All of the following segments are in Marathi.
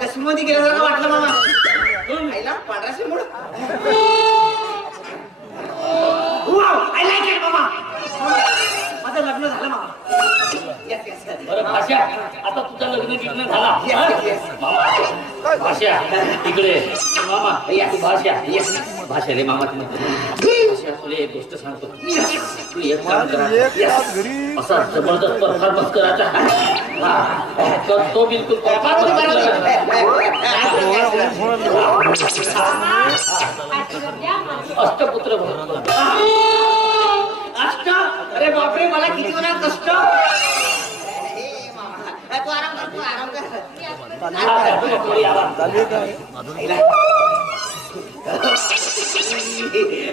कश्मीरमध्ये गेल्यासारखं वाटलं मामा. आईला पांढराशे मुळ माझं लग्न झालं मामा. भाषा आता तुझं लग्न झाला. भाषा इकडे मामा तू भाषा भाषा रे मामा. तुला एक गोष्ट सांगतो. तू एक काम करा असा जबरदस्त परफॉर्मन्स करायचा तर तो बिलकुल अष्टपुत्र अष्ट. अरे बापरे मला किती होणार कष्ट. तू आराम कर, तू आराम कर.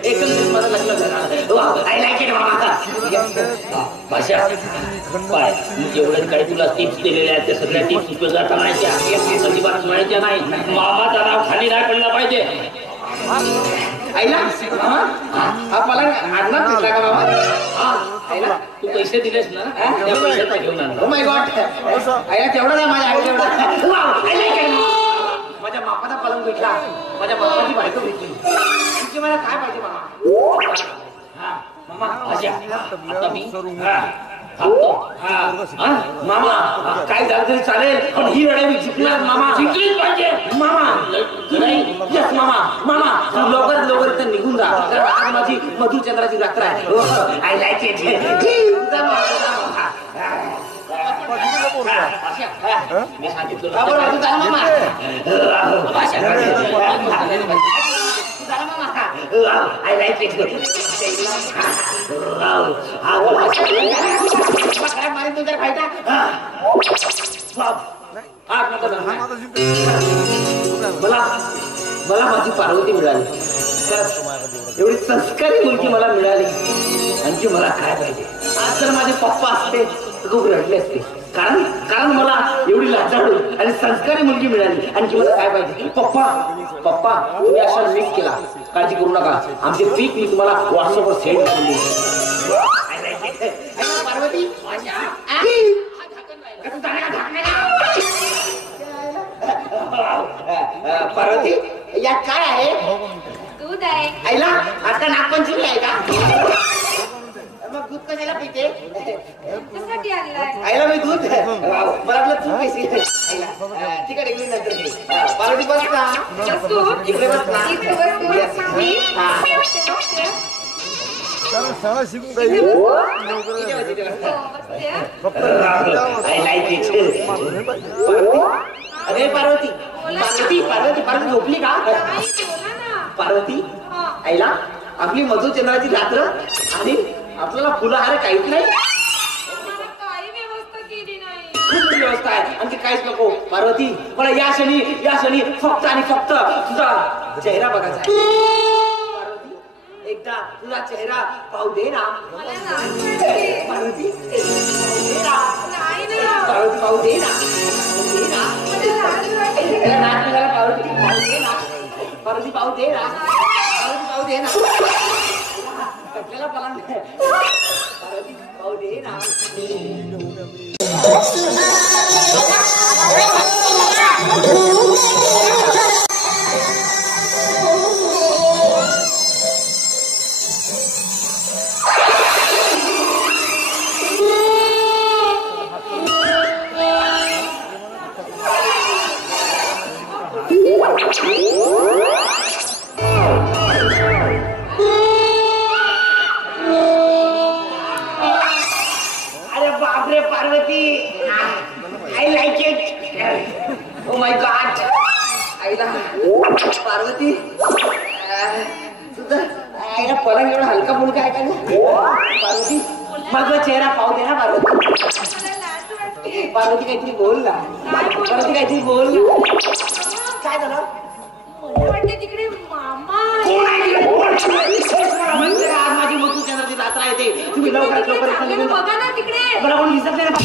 एकंदरीत मला लग्न झालं. आय लाईक इट मामा. भाषा जेवढे काही तुला टिप्स दिलेल्या आहेत त्या सगळ्या टिप्स उपयोगात आणायच्या. अजिबात सोडायच्या नाही. मामाचा नाव खाली नाही पडला पाहिजे. आईला हा मला आणणार तुला का बाबा. आईला तू पैसे दिलेस ना त्या पैशाचा घेऊन आणला. Oh my God. आईला तेवढा नाही माझ्या आई तेवढा. माझ्या बापाचा पलंग भेटला. माझ्या बापाची बायको भेटली. तुझी मला काय पाहिजे मामा. हा मामा भाषा आता मी मामा काय झालं तरी चालेल पण ही लढाई मी जिंकणार मामा. जिंकलीच पाहिजे मामा. यस मामा. मामा तू लवकर तर निघून जा. आज माझी मधुचंद्राची यात्रा आहे. I like it. मी सांगितलं आय लाईक इट. मारी तुझ्या फायदा मला माझी पार्वती मिळाली. एवढी संस्कारी मुलगी मला मिळाली. आणखी मला काय पाहिजे. आज तर माझे पप्पा असते खूप रडले असते. कारण मला एवढी लाजाळू आणि संस्कारी मुलगी मिळाली. आणखी मला काय पाहिजे. पप्पा तुम्ही अशा मिस केला. काळजी करू नका. आमचे पीक मी तुम्हाला व्हॉट्सअपवर सेंड करून देईन. पार्वती पार्वती यात काय आहे. दूध आहे. आईला आता नागपंचमी आहे का. मग दूध कशाला पिते. कशासाठी आणलाय. आईला मी दूध मला आपलं तू पैसे. आईला तिकडे गेली नंतर घे. पार्वती बस ना. इकडे बस ना. शाळा शिकून काही अरे पार्वती झोपली का. पार्वती आईला आपली मधुचंद्राची रात्र आणि आपल्याला फुलहार काहीच नाही. खूप व्यवस्था आहे. आणखी काहीच नको. पार्वती मला या क्षणी फक्त आणि फक्त तुझा चेहरा बघायचा आहे. एकदा तुझा चेहरा पाहू दे ना. पार्वती पाहू दे ना. पार्वती पाहू दे ना. आपल्याला पार्वती पाहू दे ना. अरे बापरे Parvati. I like it. Oh my God. आईला पार्वती तुझं आईला पलंग एवढा हलका फुलका आहे का. पार्वती माझा चेहरा पाहू दे ना. पार्वती काहीतरी बोल ना. पार्वती काहीतरी बोल ना. काय झालं. तिकडे मामा आज माझी मधुचंद्राची यात्रा येते. तुम्ही लवकर बघा ना तिकडे. मला कोणी दिसत नाही ना.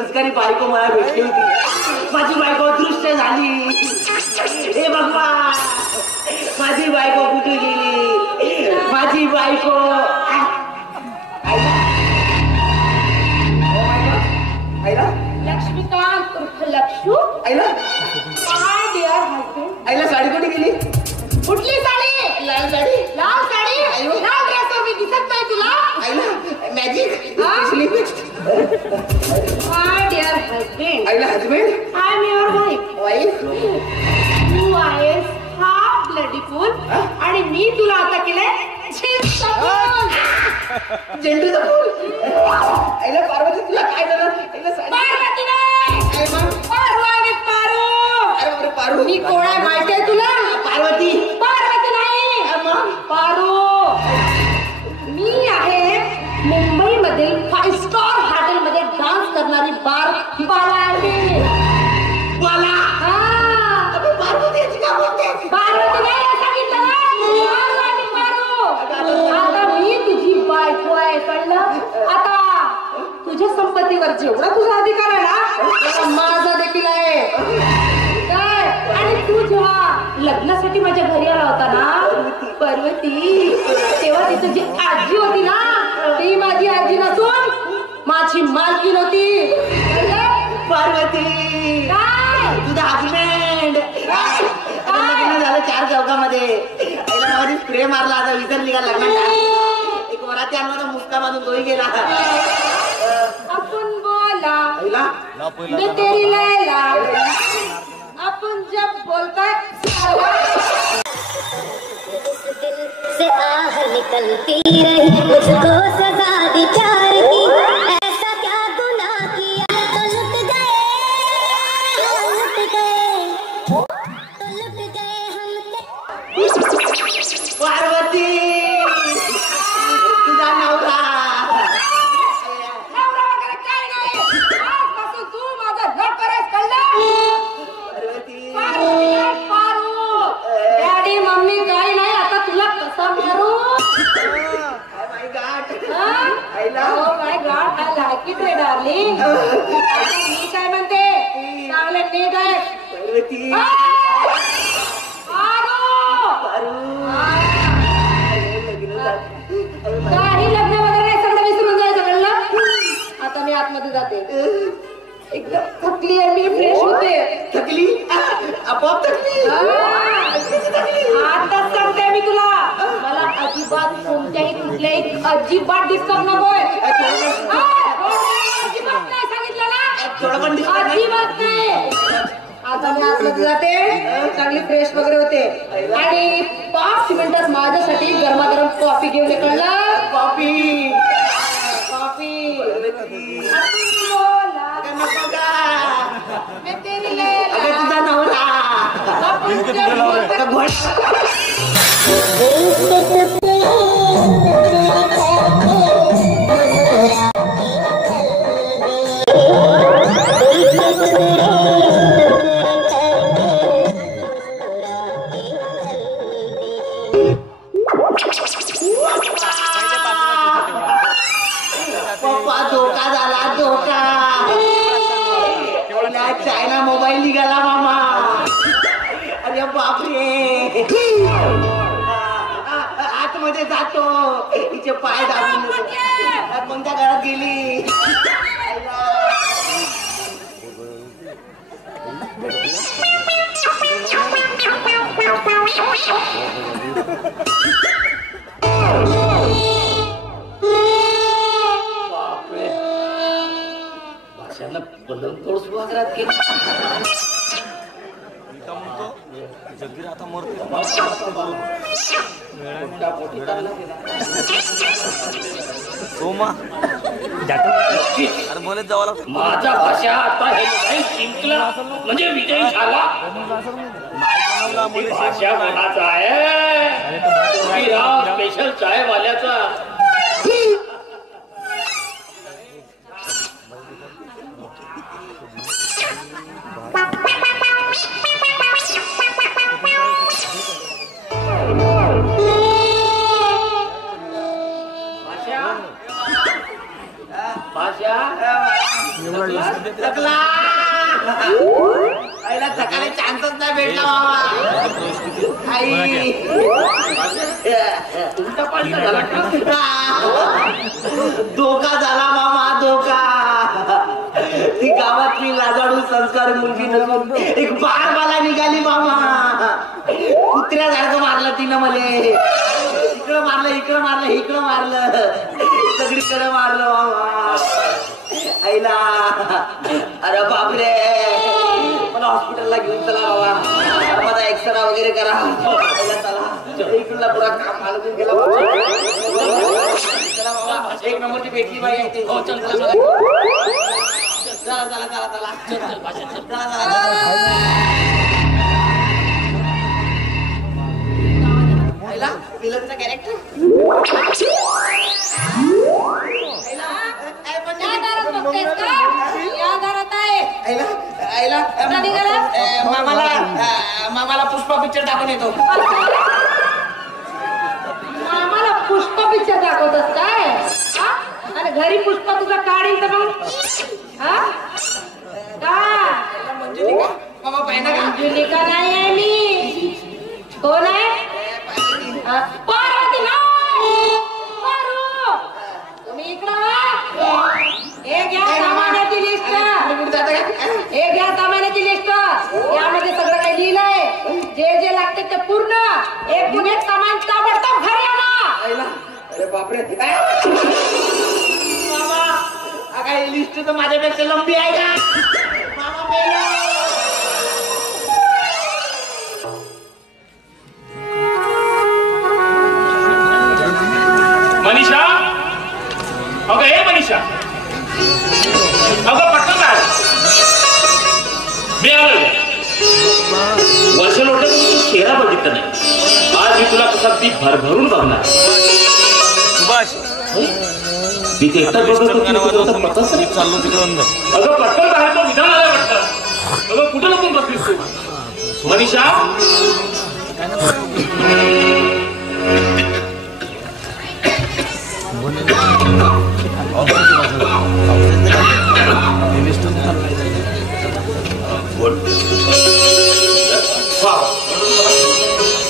संस्कारी बायको मला भेटली होती. माझी बायको दृश्य झाली. हे भगवान, माझी बायको कुठे गेली? माझी बायको आईला लक्ष्मीकांत उर्फ लक्षू. आईला काय डिअर हजबंड. आईला साडी कुठे गेली? कुठली साडी? लाल साडी. लाल साडी. आयो. लाल ड्रेसवर मी दिसत नाही तुला. आईला मॅजिक. काय डिअर हजबंड. आईला husband. I am your wife. Wife. तू आहेस हाफ ब्लडी फूल आणि मी तुला आता केलंय झेंडूचं फूल. आईला पार्वती तुला काय झालं? आईला साडी. पार्वती नाही. काय मग? पारू आहे पारू. अरे बापरे, पारू. मी कोण आहे माहितीये तुला? पार्वती. पार्वती नाही. काय मग? पारू. मी आहे मुंबईमधील 5 स्टार हॉटेलमध्ये डान्स करणारी बाला आहे. बाला. हा. अबे पार्वती याची का बोलते? पार्वती नाही हे सांगितलं ना? पारू आहे मी, पारू. आता मी तुझी बायको आहे, कळलं? आता तुझ्या संपत्तीवर जेवढा तुझा अधिकार आहे ना तेवढा माझा देखील आहे. काय? आणि तू जेव्हा लग्नासाठी माझ्या घरी आला होता ना पार्वती, तेव्हा तिथं जी आजी होती ना ती माझी आजी नसून माझी मालकीण होती. कळलं? पार्वती. काय? तुझा हजबंड. लग्न झालं 4 चौकामध्ये. आईला माझी स्प्रे मारला. आता विसरली का लग्नात? एक वराती आणला मुस्का बांधून तोही गेला. अपन बोला आईला मैं तेरी लैला. अपन जब बोलता है से आह निकलती रही मुझको सजा दी प्यार की. ऐसा क्या गुनाह किया तो लुट गए हम पार्वती. तुझा नवरा. नवरा वगैरे काय नाही. आजपासून तू माझा नोकर आहेस, कळलं? पार्वती. पारू नाही, पारू. डॅडी मम्मी काही नाही. आता तुला कसा मारू? My God. हा? आईला. Oh my God, I like it रे डार्लिंग. मी काय म्हणते? चांगले नीट आहे. पार्वती. काही लग्न वगैरे नाही, सगळं विसरून जायचं, कळलं? आता मी आतमध्ये जाते. एकदम थकली आहे मी, फ्रेश होते. थकली. आपोआप थकली. आता सांगते मी तुला, मला अजिबात कोणत्याही कुठल्याही अजिबात डिस्टर्ब नकोय. अजिबात नाही सांगितलं थोडं पण ना? disturb नाही. अजिबात नाही. आता मी आतमध्ये जाते, चांगली फ्रेश वगैरे होते आणि 5 मिनिटात माझ्यासाठी गरमागरम कॉफी घेऊन ये, कळलं? कॉफी. कॉफी. नको का? मैं तेरी लैला. अगं तुझा नवरा. अपन जब बोलता है अगं घोड. पप्पा धोका झाला, धोका. चायना मोबाईल निघाला मामा. अरे बापरे. आतमध्ये जातो. तिचे पाय दाबून कोणत्या घरात गेली? बापरे, भाषांना बलवतोड सुहागरात केली. माझा भाषा आता हे मोबाईल जिंकला म्हणजे विजयी झाला. भाषा कोणाचा आहे? स्पेशल चाय वाल्याचा. भेटला मामा. आई उलटा पालटा झाला धोका झाला मामा धोका. ती गावातली लाजाडू संस्कार मुलगी नसून एक बाळ मला निघाली मामा. कुत्र्यासारखं मारलं तिनं मले. इकडं मारलं इकडं मारलं इकडं मारलं सगळीकडे मारलं मामा. आईला अरे बापरे मला हॉस्पिटलला घेऊन चला बाबा. माझा एक्सरा वगैरे करा. चला इकडला पुरा काम मालून गेला. चला बाबा एक नंबरची भेटली बाई. हो चल चला चला चला चला चला चला विलनचं कॅरेक्टर मामाला पुष्पा पिक्चर दाखवून येतो. मामाला पुष्पा पिक्चर दाखवतस काय? आणि घरी पुष्पा तुझा काढील तर मग मंजुलिका मामा पाहिजे का? मंजुलिका नाही आहे मी. कोण आहे? पार्वती नाही. पारू तुम्ही इकडं हे घ्या सामानाची लिस्ट. हे घ्या सामानाची लिस्ट. यामध्ये सगळं काही लिहिलंय. जे जे लागते ते पूर्ण एक गुन्हे सामान ताबडतोब घरी आणा. अरे बापरे मामा काय लिस्ट तर माझ्यापेक्षा लंबी आहे का? मामा मेला. मनीषा अगं हे मनीषा अगं पटकन काय मी आलो. वर्ष लोट चेहरा बघितला नाही. आज मी तुला कसा ती भरभरून बघणार. सुभाष मी ते एकटा चाललो तिकडं. अगं पटकन बाहेर तो विधान आला वाटतं. अगं कुठं लपून बसलीस तू मनीषा?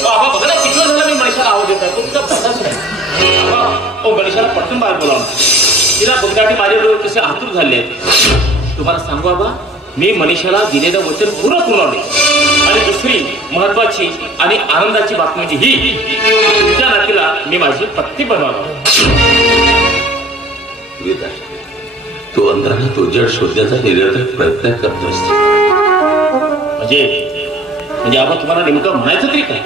बाबा बघा ना किती झालं मी मनीषाला आवाज देत आहे. तुमचा पत्ताच नाही. मनीषाला पटकन बाहेर बोलावं. तिला बघण्यासाठी माझे डोळे कसे आतुर झाले आहेत. तुम्हाला सांगू बाबा मी मनीषाला दिलेलं वचन पूर्ण पुरवले. आणि दुसरी महत्वाची आणि आनंदाची बातमी म्हणजे ही तुझ्या नातीला मी माझी पत्नी बनवणार. तू अंतराळात उजेड शोधण्याचा निरर्थक प्रयत्न करत असतो. म्हणजे आबा तुम्हाला नेमकं म्हणायचं तरी काय?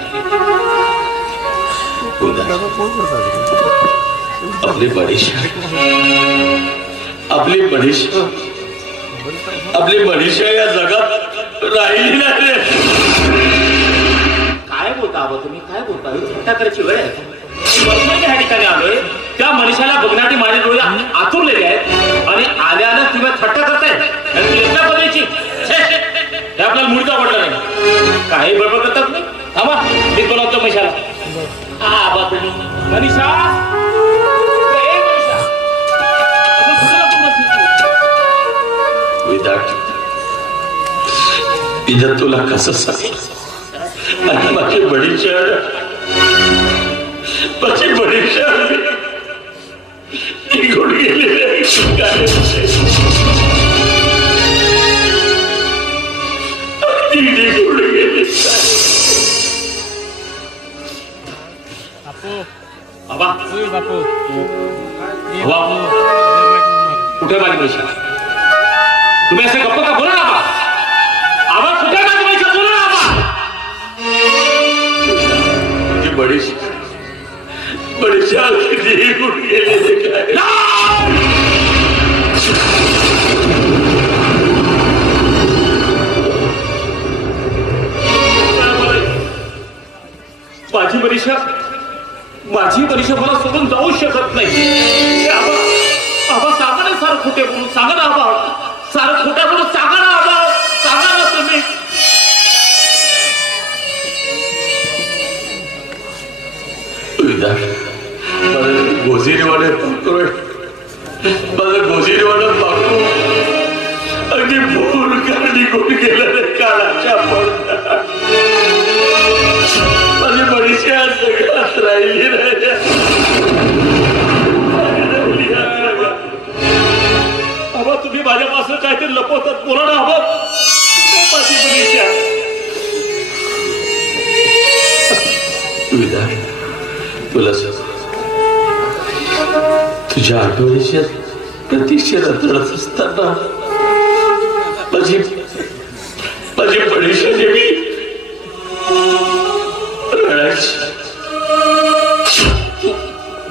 आपली बडीशा या जगात राहिली नाही. काय बोलता आबा तुम्ही? काय बोलता? थट्टा करायची वेळ आहे. ह्या ठिकाणी आलोय त्या मनीषाला बघण्यासाठी माझे डोळे आतुरलेले आहेत. आणि आल्यानं तुम्ही थट्टा करताय बघायची. हे आपल्याला मूळचा आवडला नाही. काही बडबड करतात तुम्ही. थांबा मी बोलावतो मनीषाला. हा बा तुम्ही मनीषा इथं तुला कसं सांग. आणि माझी बडीशा निघून गेलेली निघून गेली. बाबा कुठे माझी मनीषा? तुम्ही असं गप्प का बोला ना आबा. आबा कुठे माझी मनीषा? बोला ना आबा. बडीशा निघून गेलेली काय? माझी मनीषा मला सोडून जाऊ शकत नाही. आबा सांगा ना सारं खोटे बोलून. सांगा ना आबा सारं खोट्या बोलून. सांगा ना आबा. सांगा ना तुम्ही. गोजीरवाडे पाकू अगदी भूर निघून गेलं काळाच्या पडद्यात. माझी बडीशा सगळ्यात राहिली राहिल्या. आबा तुम्ही माझ्यापासून काहीतरी लपवतात, बोला ना आबा. माझी बडीशा विधान, तुला तुझ्या आठवणीच्या प्रतीक्षेत रडत असताना माझी बडीशा देवी रडायची.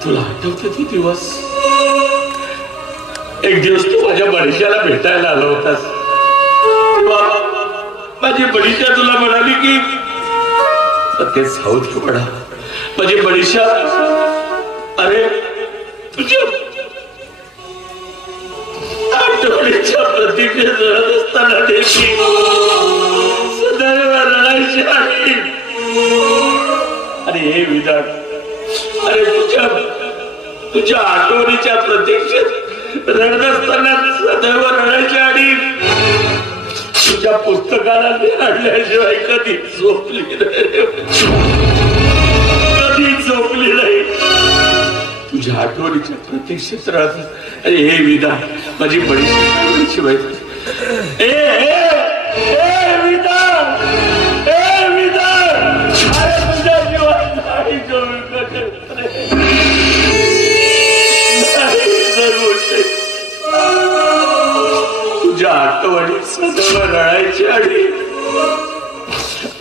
तुला आठवते ते दिवस? एक दिवस तू माझ्या बडीशाला भेटायला आला होतास. माझी बडीशा तुला म्हणाली की ते साऊथ पडा. माझी बडीशा, अरे तुझ्या आठवणीच्या प्रतीक्षेत रडत असताना देशी सदैव रडायची आहे. अरे हे विधान, अरे तुझ्या आठवणीच्या प्रतीक्षेत रडत असताना सदैव रडायची आणि तुझ्या पुस्तकाला आणल्याशिवाय कधी झोपली नाही, कधी झोपली नाही. तुझ्या आठवणीच्या प्रतीक्षेत राहत. अरे हे विधान, माझी बडीशी माहिती. अरे तुझ्या जीवात नाही तुझ्या आठवणी सदैव रडायची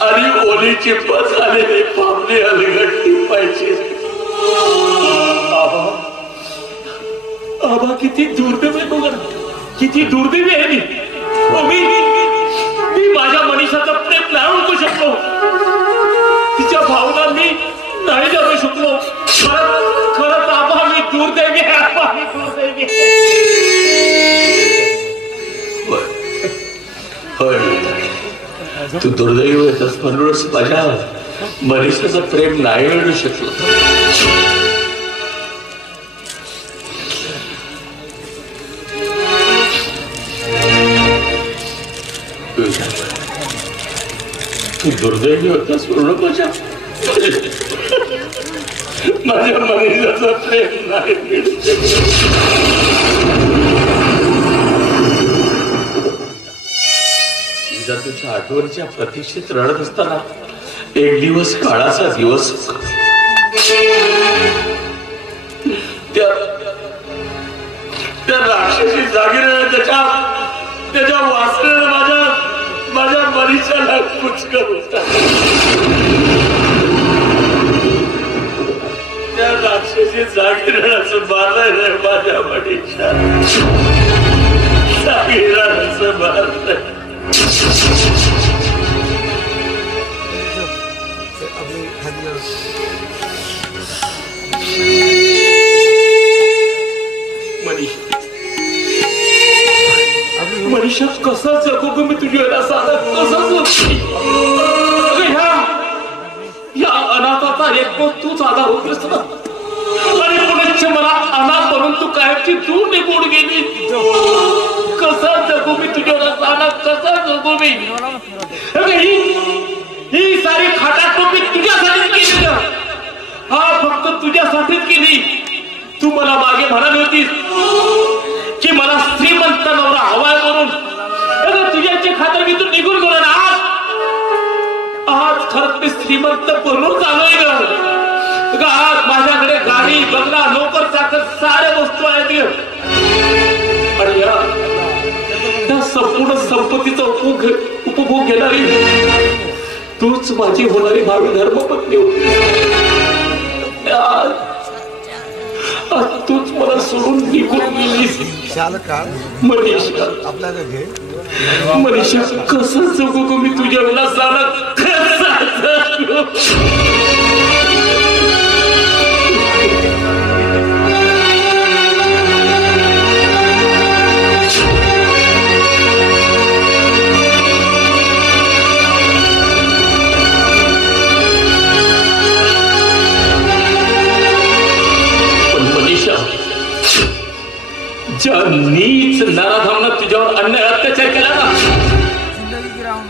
आणि ओलीची पत आलेली पापणी अलगट्टी पाहिजे. आबा किती दुर्दैव आहे बघ, किती दुर्दैवी आहे. मी माझ्या मनीषाचं प्रेम नाही ओळखू शकलो, तिच्या भावना मी नाही जाणू शकलो. खरंच आबा मी दुर्दैवी आहे. आबा मी दुर्दैवी तू दुर्दैवी होतास म्हणूनच माझ्या मनीषाचं प्रेम नाही मिळू शकलो. तू दुर्दैवी होतास म्हणून माझ्या मनीषाचं प्रेम नाही मिळू शकलो. तुझ्या आठवणीच्या प्रतीक्षेत रडत असताना एक दिवस काळाचा दिवस त्या राक्षसी जागीर त्याच्या वासनेनं माझ्या मनीषाला कुचकत होता. त्या राक्षसी जागीराचं मारलंय माझ्या मनीषाला. जागीराचं मारलंय. मनीषा कसा जगू ग मी तुझ्या साधा कसा ह्या अनाथाचा एक तूच आधार होतेस ना. आणि पुढे मला अनाथ म्हणून तू कायमची दूर निघून गेली. कसा जगू मी तुझ्या साधा, कसा जगू मी. ही सारी खाटाटोपी तुझ्यासाठीच केली ना. हा फक्त तुझ्यासाठीच केली. तू मला मागे म्हणाली होतीस की मला श्रीमंत नवरा हवाय म्हणून. तुझ्याच्या खातर मी तू निघून गेलो ना. आज खरंच मी श्रीमंत बनून आलोय ग. आज माझ्याकडे गाडी, बंगला, नोकर चाकर सारे वस्तू आहेत. आणि या संपूर्ण संपत्तीचा उपभोग घेणारी तूच माझी होणारी भावी धर्मपत्नी होती. तूच मला सोडून निघून गेलीस. मनीषा, मनीषा कसं जगू गो मी तुझ्या विलासाला, कसा जगू. ज्या नीच नराधामनं तुझ्यावर अन्याय अत्याचार केला ना,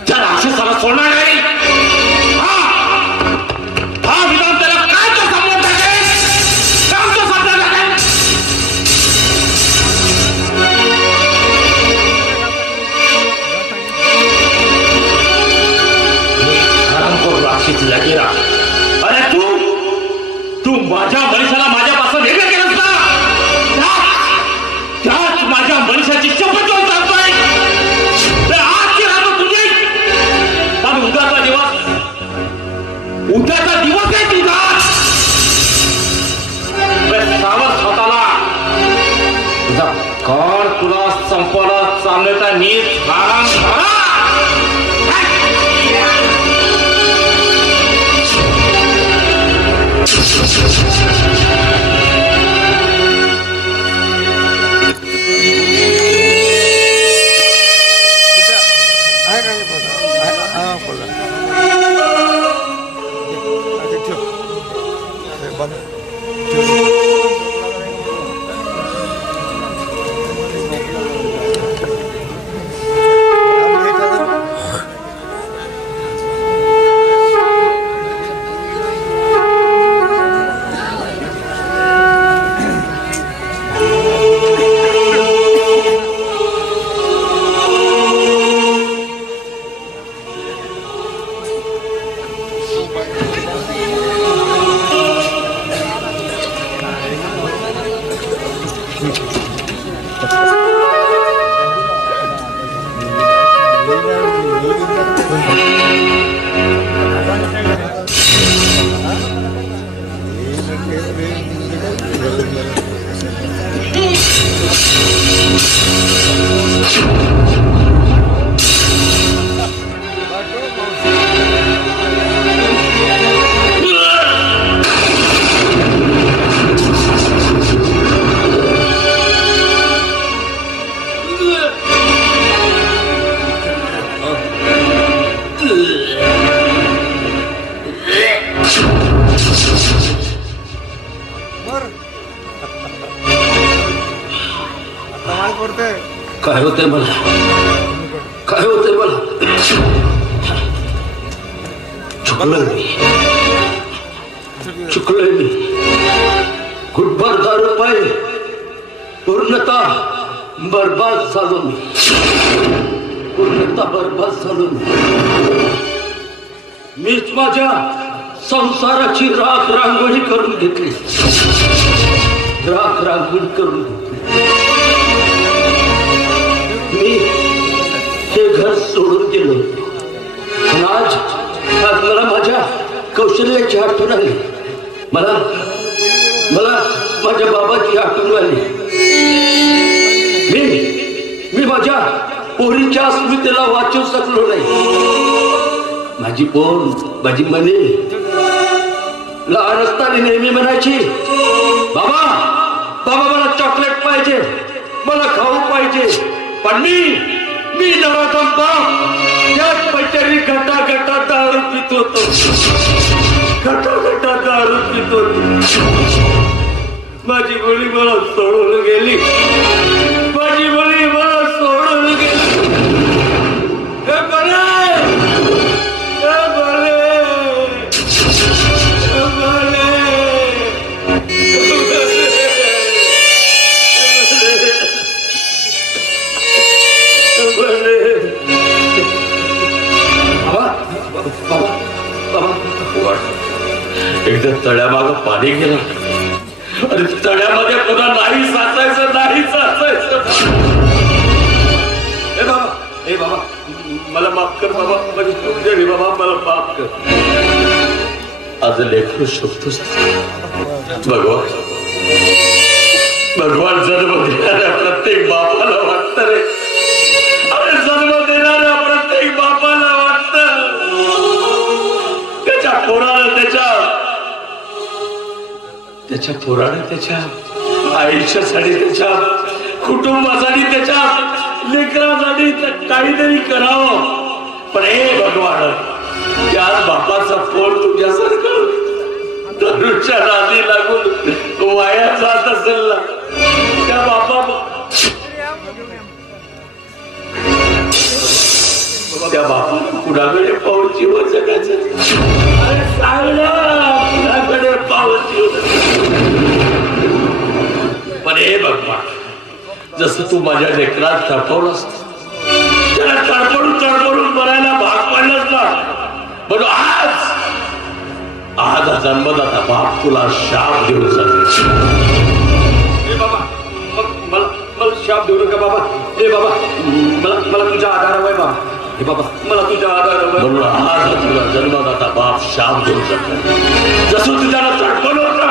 त्या राक्षसाला सोडणार नाही. दिवस आहे तुझा. सावध स्वतःला. तुझा कोण तुला संपवला चालता नीट आराम करा. काय होतंय मला, काय होतंय मला. चुकलोय मी. गुटभर दारू पाहिजे पूर्णतः बर्बाद झालो मी. पूर्णतः बर्बाद झालो मीच माझ्या संसाराची राख रांगोळी करून घेतली. राख रांगोळी करून घेतली. मी हे घर सोडून गेलो. आज मला माझ्या कौशल्याची आठवण आली. मला मला माझ्या बाबाची आठवण आली. मी माझ्या पोरीच्या स्मृतीला वाचू शकलो नाही. माझी पोर, माझी मनी लहान असताना नेहमी म्हणायची, बाबा बाबा मला चॉकलेट पाहिजे, मला खाऊ पाहिजे. पण मी नवरा बाप त्याच पैशाने घटा घटा दारू पित होतो. घटा घटा दारू पित होतो. माझी मुली मला सोडून गेली. माझी मुली मला सोडून गेली. हे बरे, हे बरे, हे बरे. एकदा तळ्यामागं पाणी गेलं आणि तळ्यामध्ये पुन्हा नाही साचायचं, नाही साचायचं. हे बाबा मला माफ कर बाबा, माझी चूक झाली बाबा, मला माफ कर. आज लेखू शकतोस भगवान. भगवान जन्म देणाऱ्या प्रत्येक बापाला वाटतं रे. अरे जन्म देणाऱ्या प्रत्येक बापाला वाटतं त्याच्या पोराला त्याच्या पोराने त्याच्या आयुष्यासाठी, त्याच्या कुटुंबासाठी, त्याच्या लेकरासाठी काहीतरी करावं. पण हे भगवान, त्या बापाचा पोर तुझ्यासारखं धनुष्या नादी लागून वाया जात असेल ना, त्या बापाला कुणाकडे पाऊल जीवन जगायचं. कुणाकडे पाऊल पण हे भगवान, जसं तू माझ्या लेकरात तडपवलंस, त्याला तडपडून तडपडून मरायला भाग पडलंस ना, पण आज जन्मदाता बाप तुला शाप देऊ शकतो. बाबा मला शाप देऊ नका बाबा. हे बाबा मला तुझ्या आधारावर बाबा हे बाबा मला तुझ्या आधारावर म्हणून आज तुला जन्मदाता बाप शाप देऊ शकतो. जसं तुझ्याला तडपण होता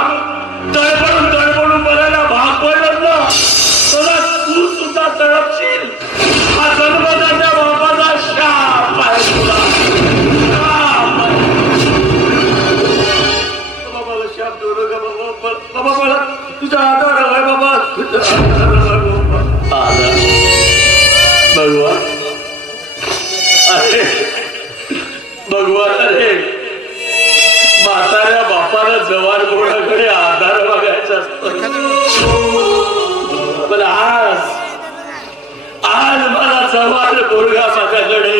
तडपडून बरायला भाग पडलं ना तसा तू सुद्धा तडपशील. हा जन्मदात्या बापाचा शाप आहे तुला. बाबा मला शाप देऊ नका बाबा. बाबा मला तुझा आधार हवाय बाबा. तुझा आधार भगवान अरे भगवान अरे म्हाताऱ्या बापाला जवान मुलाकडे आधार बघायचा असतो. पण आज मला जवान मुलगा माझ्याकडे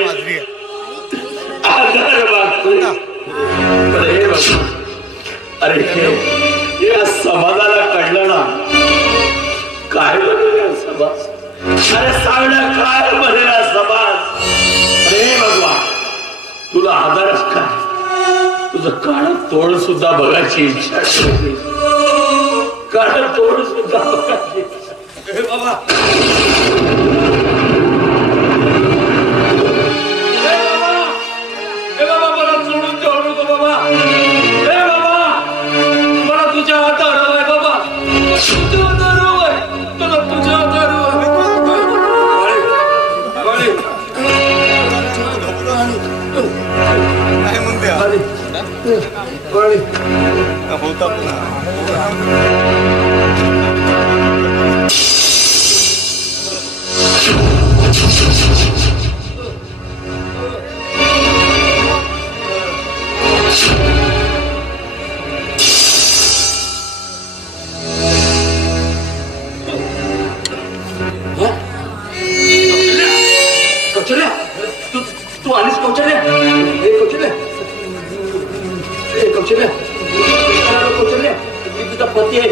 आधार मागतोय. पण हे भगवान अरे हे या समाजाला कळलं ना काय बनेल समाज. अरे सांगणं काय बनेल समाज. अरे भगवान तुला आधारच काय. तुझं काळ तोड सुद्धा बघायची इच्छा. काळ तोड सुद्धा बघायची इच्छा. हे बाबा मला सोडून जाऊ नको बाबा. हे बाबा मला तुझ्या हातावर हवाय बाबा. तुझ्या हातावर हवाय. मला तुझ्या हातावर हवाय. काय म्हणते होता कौशल्या तू आलीस कौशल्या. कौशल्या कौशल्या मी तुझा पती आहे.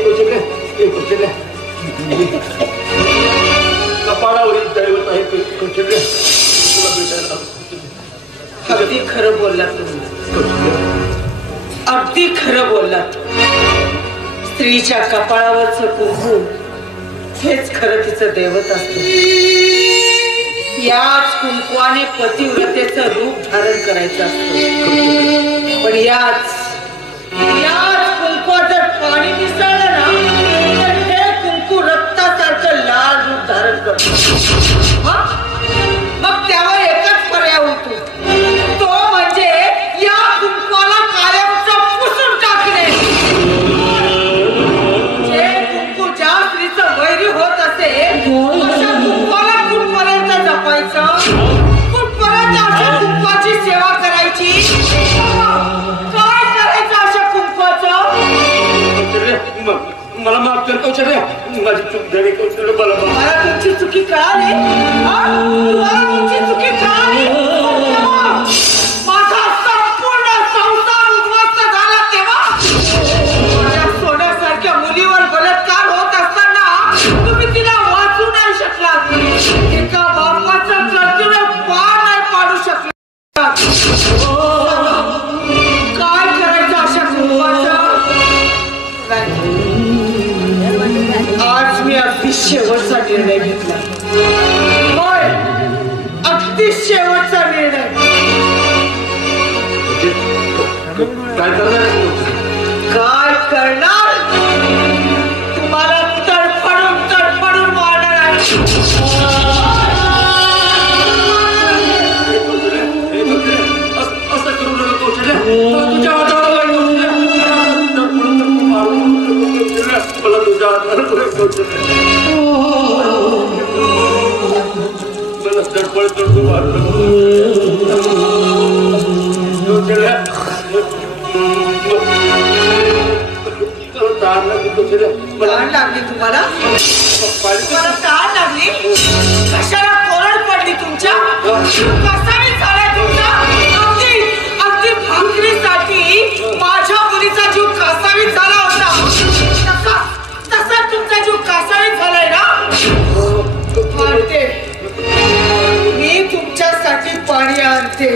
कौशल्या कपाळावरील दैवत आहे. कौशल्या तुला भेटायला. अगदी खरं बोललात तुम्ही. अगदी खरं बोललात. स्त्रीच्या कपाळावरचं कुंकू हेच खरं तिचं दैवत असतं. याच कुंकवाने पतिव्रतेचं रूप धारण करायचं असतं. पण याच कुंकवात जर पाणी मिसळलं ना तर हे कुंकू रक्तासारखं लाल रूप धारण करतं. मग त्यावर एकच पर्याय होतो. तो म्हणजे या कुंकवाला कायमचं पुसून टाकणे. जे कुंकू ज्या स्त्रीचं वैरी होत असेल अशा कुंकवाला कुठपर्यंत जपायचं. कुठपर्यंत अशा कुंकवाची सेवा करायची. काय करायचं अशा कुंकवाचं. मला माफ कर कौशल्या. माझी चूक झाली कौशल्या. मला तुमची चुकी कळाली. तुम्हाला तुमची चुकी कळाली. माझा संपूर्ण संसार उद्ध्वस्त झाला तेव्हा. माझ्या सोन्यासारख्या मुलीवर बलात्कार होत असताना तुम्ही तिला वाचू नाही शकलात. एका बापाचं कर्तव्य पार नाही पाडू शकलात. काय करायचं अशा कुटुंबाचं. आज मी अगदी शेवटचा निर्णय घेतला. होय अगदी शेवटचा निर्णय. काय करणार. तुम्हाला तडफडून मारणार आहे. असं करू नका कौशल्या. तुझ्या हातावर मला तुझ्या हातावर मला तडपड ताण लागली तुम्हाला. तुम्हाला ताण लागली. कशाला कोरड पडली तुमच्या. कसाही झालाय तुमचा. अगदी भाकरीसाठी माझ्या मुलीचा जीव कासावीस झाला होता. तसा तुमचा जीव कासावीस झालाय ना. आणते मी तुमच्यासाठी पाणी आणते.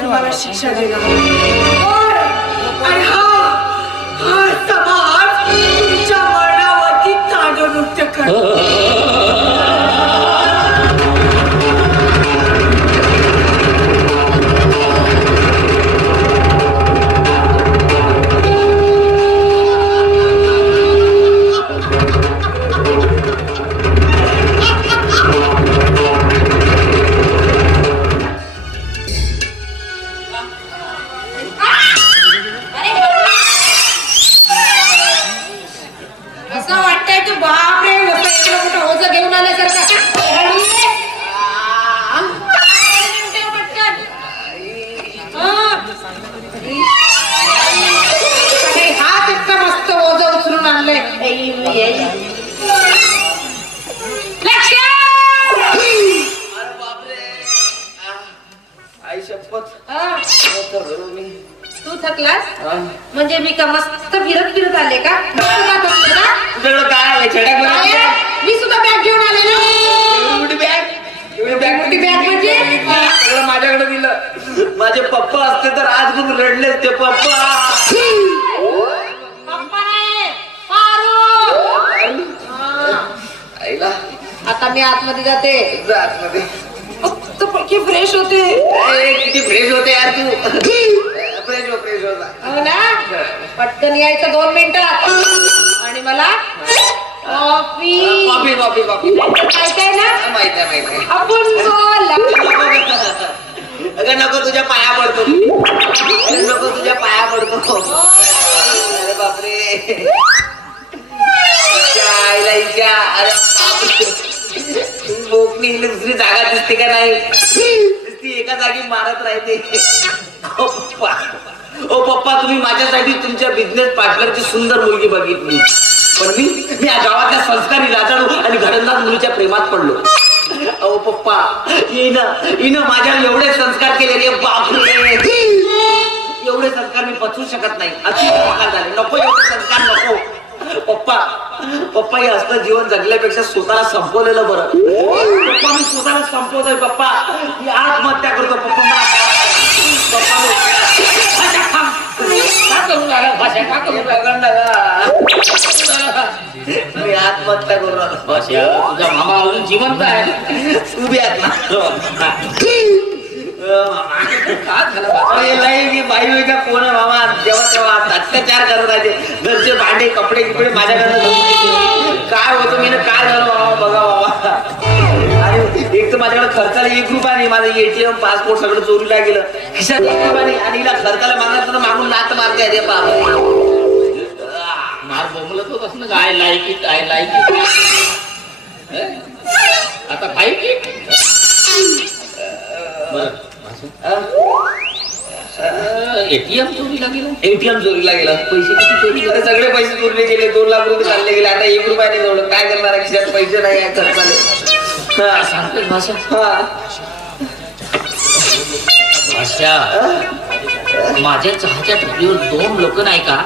तुम्हाला शिक्षा देणार. आणि हा समाज तुमच्या मरणावरती तांडव नृत्य करतो. असं वाटतंय तू बापरे एवढं मोठं ओझं घेऊन आल्यासारखं. हात इतका मस्त ओझं उचलून आणलंय. आई शपथ मी तू थकलास म्हणजे मी का मस्त फिरत फिरत आले का? तुझ्याकडं काय आहे छड्या बरं? मी सुद्धा बॅग घेऊन आले ना. एवढी बॅग एवढी बॅग मोठी बॅग म्हणजे सगळं माझ्याकडे दिलं. माझे पप्पा असते तर आज खूप रडले ते पप्पा. पप्पा नाही पारू. आईला आता मी आतमध्ये जाते. आतमध्ये फक्त पैकी फ्रेश होते. किती फ्रेश होते यार तू. फ्रेश होता. हो ना. पटकन यायचं 2 मिनिटात. आणि मला कॉफी कॉफी कॉफी कॉफी माहित आहे ना. माहित आहे आपण बोला. अगं नको तुझ्या पाया पडतो. नको तुझ्या पाया पडतो. अरे बापरे. बोकनी दुसरी जागा दिसते का नाही. ती एका जागी मारत राहते. ओ पप्पा तुम्ही माझ्यासाठी तुमच्या बिझनेस पार्टनरची सुंदर मुलगी बघितली पण मी या गावातल्या संस्कारी राजाडू आणि घडणदार मुलीच्या प्रेमात पडलो. अहो पप्पा हिनं माझ्यावर एवढे संस्कार केले रे बापरे. एवढे संस्कार मी पचवू शकत नाही. अति संस्कार झाले. नको एवढे संस्कार नको. पप्पा हे असलं जीवन जगल्यापेक्षा स्वतःला संपवलेलं बरं. पप्पा मी स्वतःला संपवतोय पप्पा. मी आत्महत्या करतो पप्पा. मी आत्महत्या करू तुझा मामा अजून जिवंत आहे. तू बी आत्महत्या बाई होई का कोण मामा जेव्हा तेव्हा अत्याचार करत राहते. घरचे भांडे कपडे किपडे माझ्याकडे काय होतं मी काय झालं मामा बघा बाबा. आणि एक तर माझ्याकडे खर्चाला 1 रुपया नाही. माझं ATM पासपोर्ट सगळं चोरीला गेलं. खिशात 1 रुपया नाही. आणि हिला खर्चाला मागायचं तर मागून लात मारते. अरे बाबा मार बोंबलत होत असं काय लायकीत आहे लायकीत. आता काय ATM चोरीला गेलं. ATM चोरीला गेला. पैसे किती चोरी गेले. सगळे पैसे चोरले गेले. 2 लाख रुपये चालले गेले. आता 1 रुपया नाही एवढं काय करणार. खिशात पैसे नाही आहे खर्चाले. सांगतोय भाषा माझ्या चहाच्या टपरीवर 2 लोक नाही का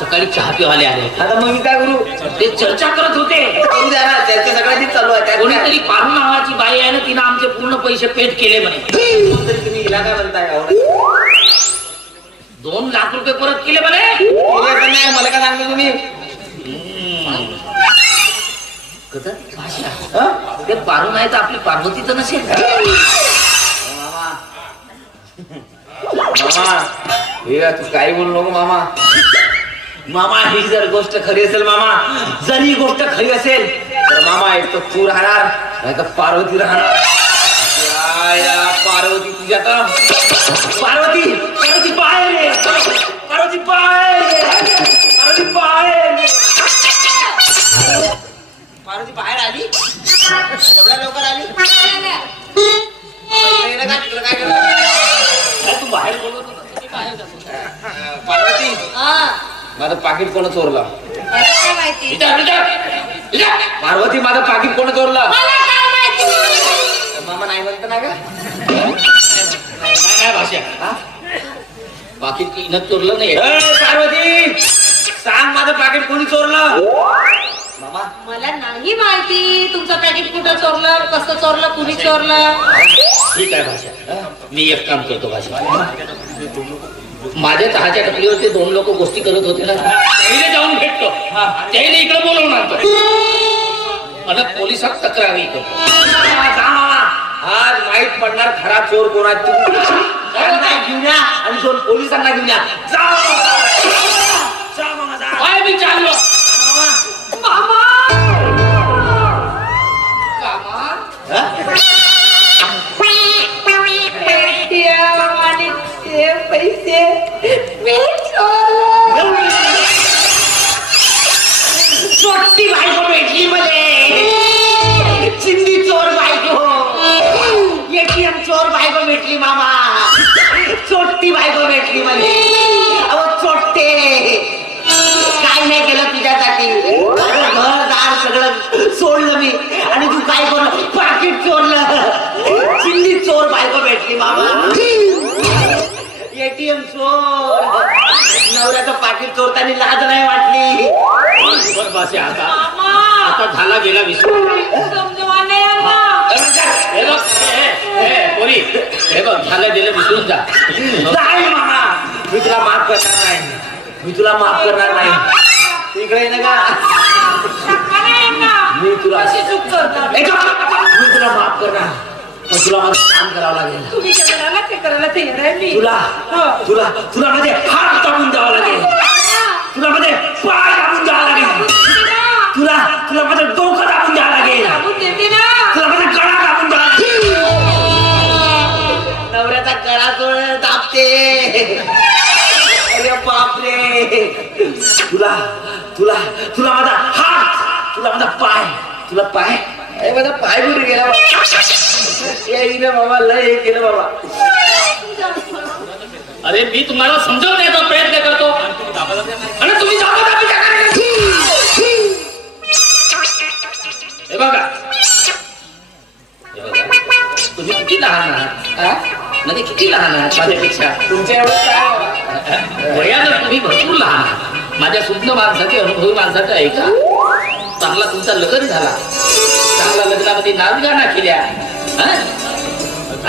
सकाळी चहा पिवाले आले. आता मग मी काय करू. ते चर्चा करत होते. करू द्या ना. त्याच्या सगळ्यांची चालू आहे. कोणीतरी पारू नावाची बाई आहे ना तिनं आमचे पूर्ण पैसे पेड केले म्हणे. तुम्ही हिला काय म्हणताय. 2 लाख रुपये परत केले म्हणे. नाही मला काय सांगतो तुम्ही. ते पारू नाही तर आपली पार्वती तर नसेल. मामा हे तू काही बोलू नको मामा. मामा ही जर गोष्ट खरी असेल मामा जर ही गोष्ट खरी असेल तर मामा एक तर तू राहणार नाही तर पार्वती राहणार. पार्वती तुझ्या तर पार्वती पार्वती बाहेर ये. पार्वती बाहेर ये. पार्वती बाहेर ये. पार्वती बाहेर आली. एवढ्या लवकर आली. तू बाहेर बोलत होता पार्वती माझं पाकिट कोण चोरला. पार्वती माझं पाकिट कोण चोरला. मामा नाही म्हणत ना का. भाषा पाकिट इनं चोरलं नाही. पार्वती सांग माझं पाकिट कोणी चोरलं? मामा मला नाही माहिती तुमचं पॅकेट कुठं चोरलं, कसं चोरलं, कुणी चोरलं. ठीक आहे भाषा, मी एक काम करतो भाषा. माझ्या चहाच्या टपरीवरती 2 लोक गोष्टी करत होते ना, त्याला जाऊन भेटतो, त्याला इकडे बोलवून आणतो आणि पोलिसात तक्रारी करतो. आज माहित पडणार खरा चोर कोणाची. घेऊन या आणि 2 पोलिसांना घेऊन या. काय मी चाललो मामा ATM आणि ते पैसे मी चोरले. चोरटी बायको भेटली मले, चिंदी चोर बायको, ATM चोर बायको भेटली मामा, चोरटी बायको भेटली मले. अहो चोरटे, काय नाही केलं तुझ्यासाठी, घरदार सगळं सोडलं मी आणि तू काय करू, पाकिट चोरलं. चिंदी चोर बायको भेटली मामा, ATM चोर. नवऱ्याचं पाकिट चोरताना लाज नाही वाटली. बरं भाषा, आता झाला गेला विषय. समजवा नाही आला. हे बघ, पोरी, हे बघ, झालं गेलं विसरून जा. नाही मामा, मी तुला माफ करणार नाही, मी तुला माफ करणार नाही. इकडे ना का, मी तुला अशी चूक करता. मी तुला माफ करणार, पण तुला माझं काम करावं लागेल. तुम्ही करायला ते करायला तयार आहे मी. तुला तुला तुला मध्ये हात टाकून द्यावा लागेल, तुला मध्ये पाय टाकून द्यावा लागेल, तुला तुला मध्ये डोकं टाकून द्यावं लागेल, सांगून देते ना. तुला मध्ये गळा टाकून द्यावा लागेल. नवऱ्याचा गळा चोळ दाबते. अरे बापरे, तुला तुला तुला माझा हात, तुला माझा पाय, तुला पाय, अरे माझा पाय कुठे गेला बाबा, लय हे केलं बाबा. अरे मी तुम्हाला समजवण्याचा प्रयत्न करतो आणि तुम्ही दाबादाबी का करायला? हे बघा, तुम्ही किती लहान आहात, म्हणजे किती लहान आहात माझ्यापेक्षा. तुमच्या एवढं काय वयानं तुम्ही भरपूर लहान आहात. माझ्या सुज्ञ माणसाचे, अनुभवी माणसाचं आहे का? चांगला तुमचा लग्न झाला, चांगला लग्नामध्ये नाचगाणा केल्या.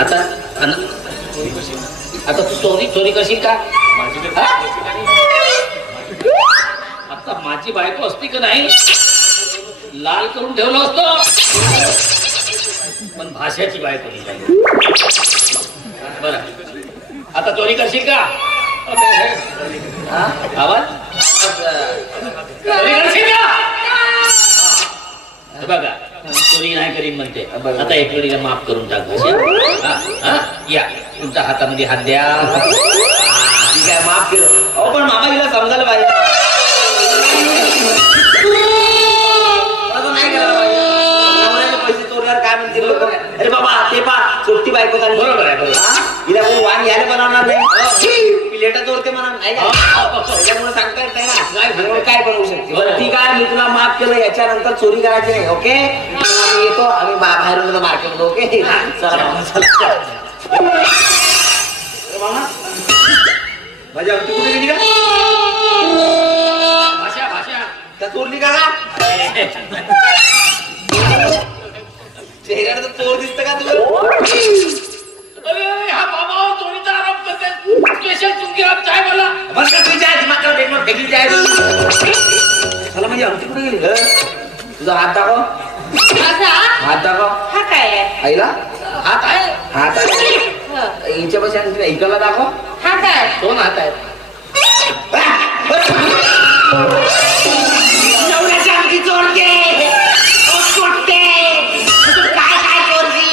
आता आता तू चोरी करशील का? आता माझी बायको असती का नाही, लाल करून ठेवलं असतं, पण भाषाची बायको नाही. बरं, आता चोरी करशील का? आवाज चोरी करशील का? बघा, चोरी नाही करीन म्हणते. आता एक वेळीला माफ करून टाक भाषा. या, तुमच्या हातामध्ये हात द्या. ठीक आहे, माफ केलं. अहो पण मामा हिला समजायला पाहिजे, नाही करायला पाहिजे. नवऱ्याचे पैसे चोरल्यावर काय म्हणतील लोक? अरे बाबा ते पा चोरटी बायको चालली. बरोबर आहे, बरोबर. हिला कोण वाण घ्यायला बनवणार नाही, प्लेटा चोरते म्हणा, नाही का? त्याच्यामुळे सांगता येत नाही ना, काय बनवू शकते. ठीक आहे, मी तुला माफ केलं, याच्यानंतर चोरी करायची नाही. ओके, आम्ही येतो, आम्ही बाहेरून मार्केट. ओके, चला मामा. माझी आमची कुठे गेली का? भाषा भाषा त्या चोरली का? चेहऱ्याला तर चोर दिसत का तुला? अरे हा बाबा चोरीचा आरोप करते. स्पेशल तुमची आप चाय मला बस का तुझी आहे मात्र बेडवर फेकली आहे. चला माझी आमची कुठे गेली? तुझा हात दाखव, हात दाखव. हा काय आहे? आईला हात आहे, हात आहे हिच्या पैसे इकडला दाखव. हा काय? 2 हात आहेत. नवऱ्याची आमची चोरते, चोरते. काय काय चोरती?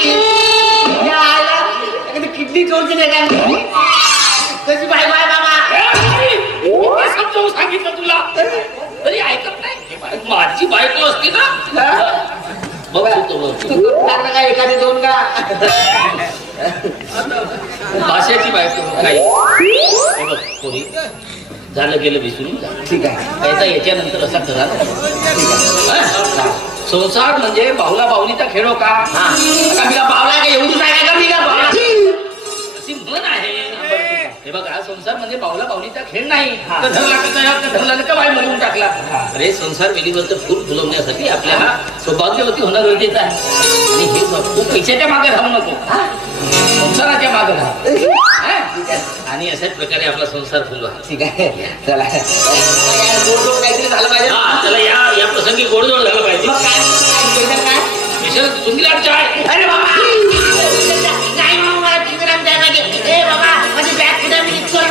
किडनी चोरते नाही काय? कशी बाय बाय मामा, समजावून सांगितलं तुला तरी ऐकत नाही. माझी बायको असती ना, बघतो काय एखादी 2 का? भाषेची बायको काही कोणी झालं गेलं विसरून जा. ठीक आहे, त्याचा याच्यानंतर असा करा ना. संसार म्हणजे बाहुला बाहुलीचा खेळ का? मी का बावला का? एवढी जागा का मी का बावला? अशी म्हण आहे. हे बघा, संसार म्हणजे पावला पावलीचा खेळ नाही. धरला का बाय म्हणून टाकला. अरे संसार वेलीवरचं फूल फुलवण्यासाठी आपल्याला सौभाग्यवती होणं गरजेचं आहे. आणि हे तू पैशाच्या मागे राहू नको, संसाराच्या मागे राहा. आणि अशाच प्रकारे आपला संसार फुलवा. ठीक आहे, चला गोडधोड काहीतरी झालं पाहिजे. चला या प्रसंगी गोडधोड झालं पाहिजे. काय स्पेशल सुंदर चाय. अरे बाबा नाही मामा, मला चिंगराम द्यायला पाहिजे. ए बाबा, माझी बॅग कुठे मी निघतोय.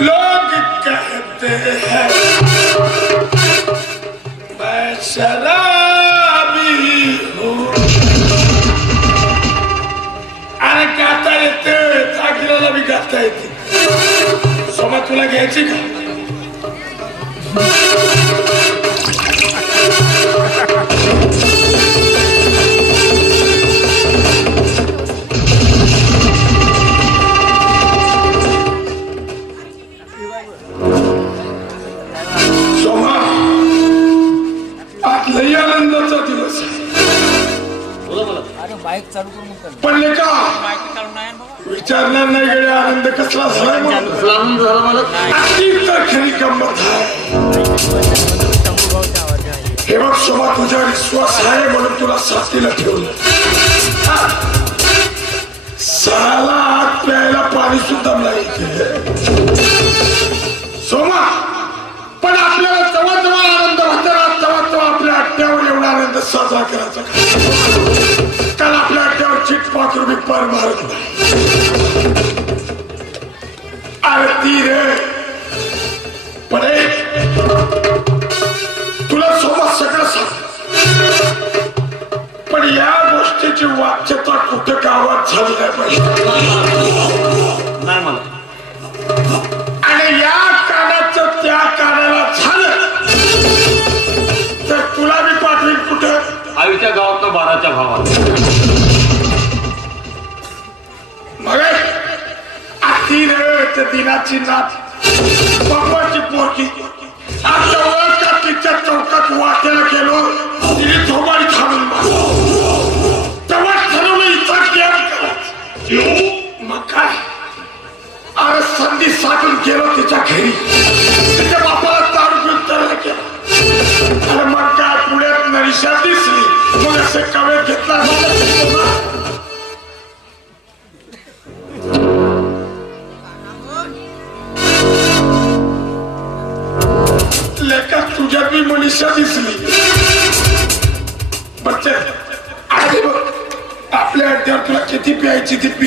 लोग कहते हैं मैं शराबी हूँ. अरे गाता येते, जागिराला बी गाता येते. सोमा तुला घ्यायची का? सोमा, आज लई आनंदाचा दिवस आहे. पण लेका विचारणार नाही गड्या आनंद कसला झालाय म्हणून. खरी गंमत आहे. हे बघ सोमा, तुझ्या विश्वास आहे म्हणून तुला साथीला ठेवलं. साला आत प्यायला पाणी सुद्धा नाही सोमा. पण आपल्याला जवळ जवळ आनंद होता, तेव्हा आपल्या अड्ड्यावर एवढा आनंद साजरा करायचा. काल आपल्या अड्ड्यावर चिटपाक रुपये पार मारत नाही. आरती रे. पण तुला सोमा सगळं सांग, पण या गोष्टीची वाच्यता कुठे गावात झाली नाही पाहिजे. आणि या कानाचं त्या कानाला झालं तर तुला मी पाठवीन कुठं? आईच्या गावात 12च्या भावात. मग आती रे ते दिनाची नात बाबाची पोरकी. आता का तिच्या चौकात वाट्याला गेलो, तिने थोबाडी थांबून मारला. तेव्हा ठरवलं इथं गेम करायचं. मग काय, अरे संधी साधून गेलो तिच्या घरी. तिच्या बापाला दारू घेऊन तयार केला. अरे मग काय, पुण्यात नरिशा दिसली. मग असे कवे घेतला. लेका तुझ्यात मी मनीषा दिसली. बच्चे आधी बघ, आपल्या अड्ड्यावर तुला किती प्यायची ती पी.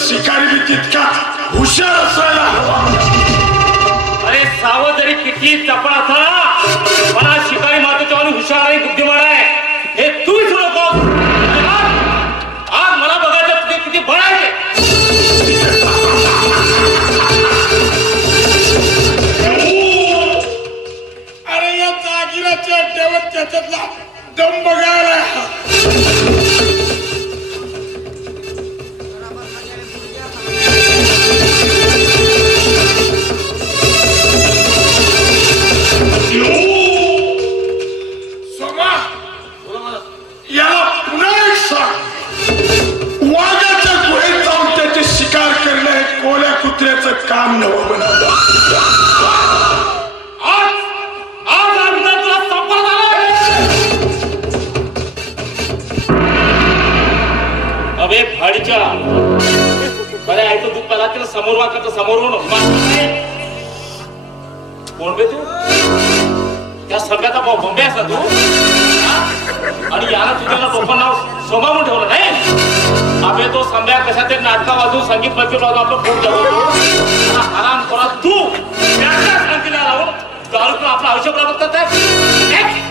शिकारी भी तितका हुशार असायला हवा. अरे सावध जरी किती चपळ असला, मला शिकारी मात्र हुशार आणि बुद्धिमान आहे हे तू विसरू नको. आज मला बघायचं तुझे किती बळ आहे. अरे या जागिराच्या अड्ड्यावर त्याच्यातला दम बघायला. कोण बे तू? त्या सगळ्याचा बॉम्बे असा तू? आणि याला तुझ्याला पप्पा नाव सोमा म्हणून ठेवलं नाही? अबे तो संभ्या कशा ते नाटका वाजून संगीत बद्दल वाजून आपलं पोट जाऊ आराम करा तू त्याच्या शांतीला राहून दारू पिऊन आपलं आयुष्य प्राप्त करताय.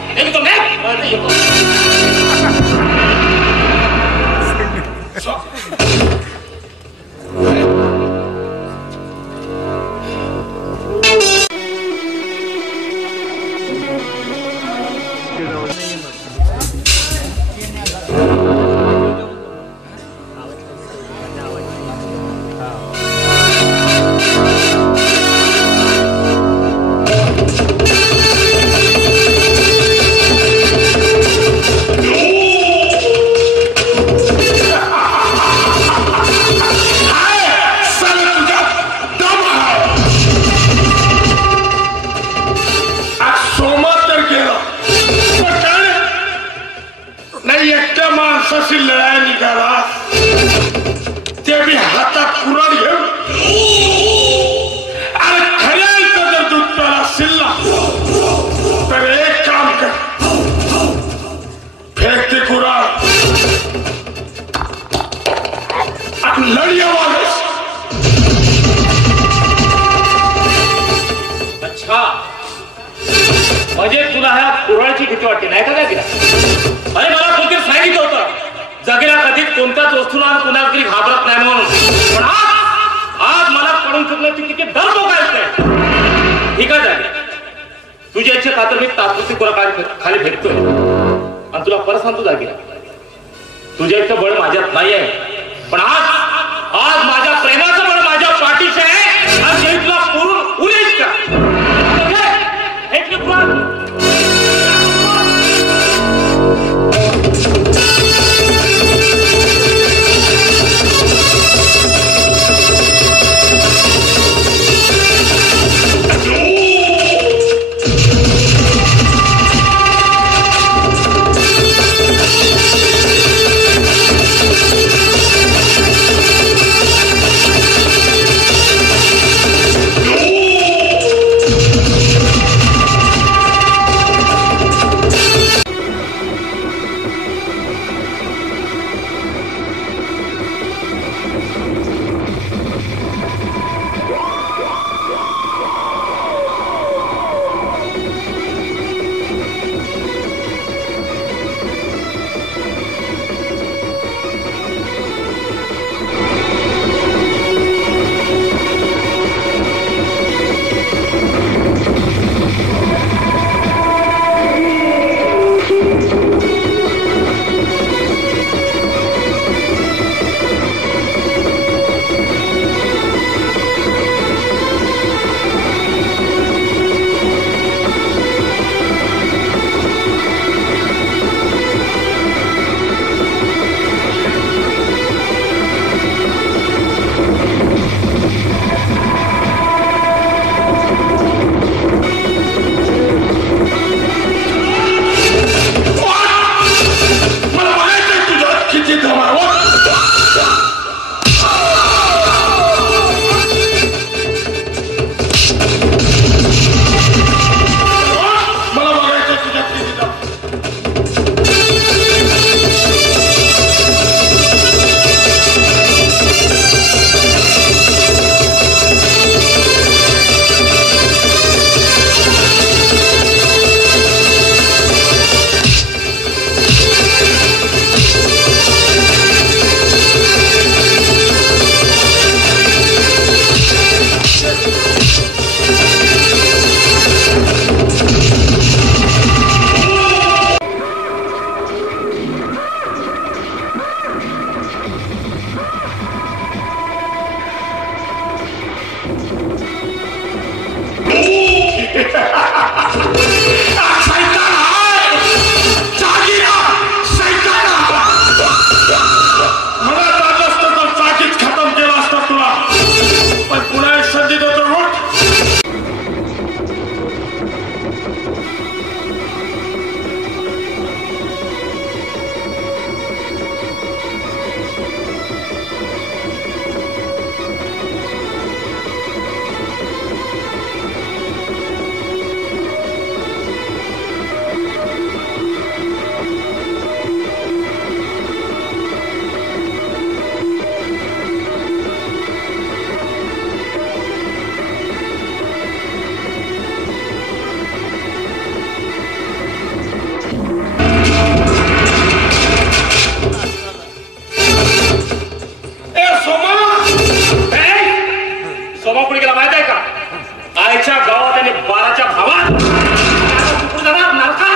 लढाई निघाला ते मी हातात कुऱ्हाड घेऊन आणि खऱ्याचं जर दूध प्याला असेल ना तर एक काम कर फेक ते कुऱ्हाड आणि लढिया वागस. अच्छा म्हणजे तुला ह्या कुऱ्हाडची भीती वाटते नाही का काय तिला? अरे मला कोणतरी सांगितलं होतं जगेला कधीच कोणत्याच वस्तूला कोणाला तरी घाबरत नाही म्हणून. पण आज मला कळून चुकलं तू किती दर बघायचंय. ठीक आहे तुझ्या इच्छे खातर मी तात्पुरती कुऱ्हाड खाली फेकतोय आणि तुला परत सांगतो जागेला तुझ्या इथं बळ माझ्यात नाही आहे. पण आज माझ्या प्रेमाचं बळ माझ्या पाठीशी आहे आणि तुला पुरून उरेच का हे 12च्या भावात जाणार नरका.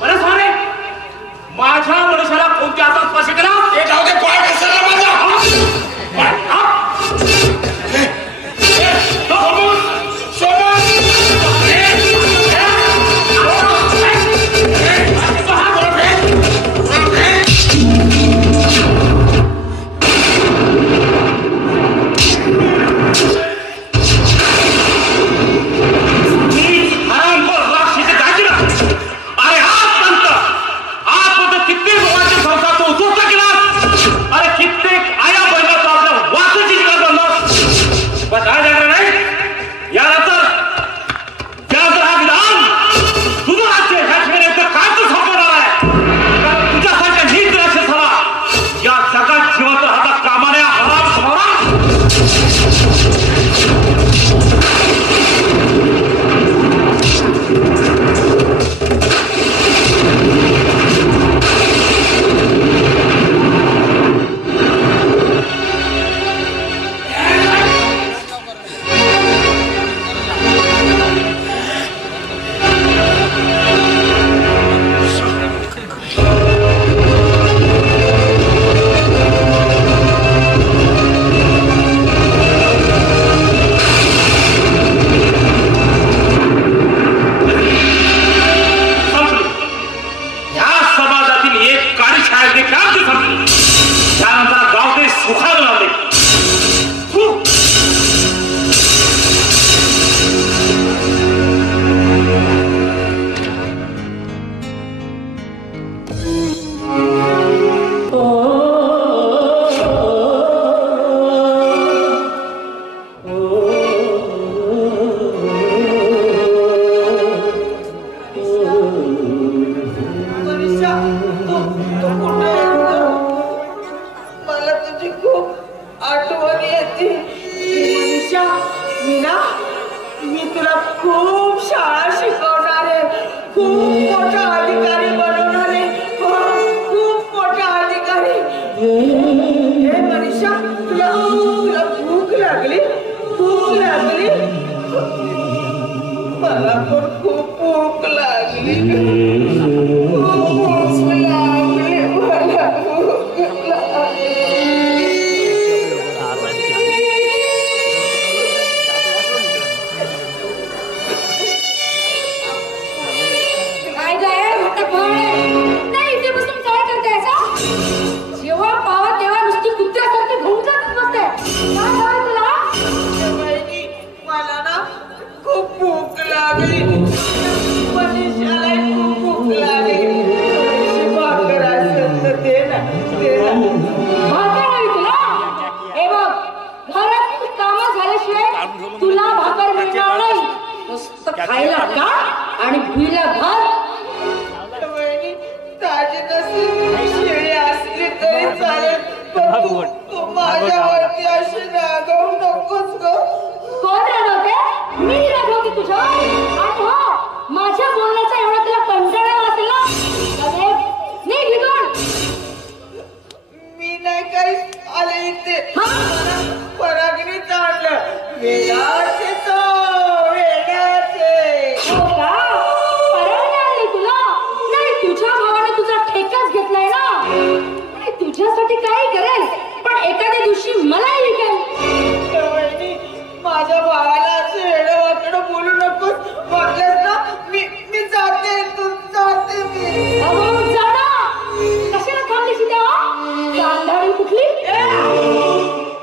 मला सांग रे, माझ्या मनुष्याला कोणत्या हातात स्पर्श केला ते जाऊ दे. पाय घसरला माझा.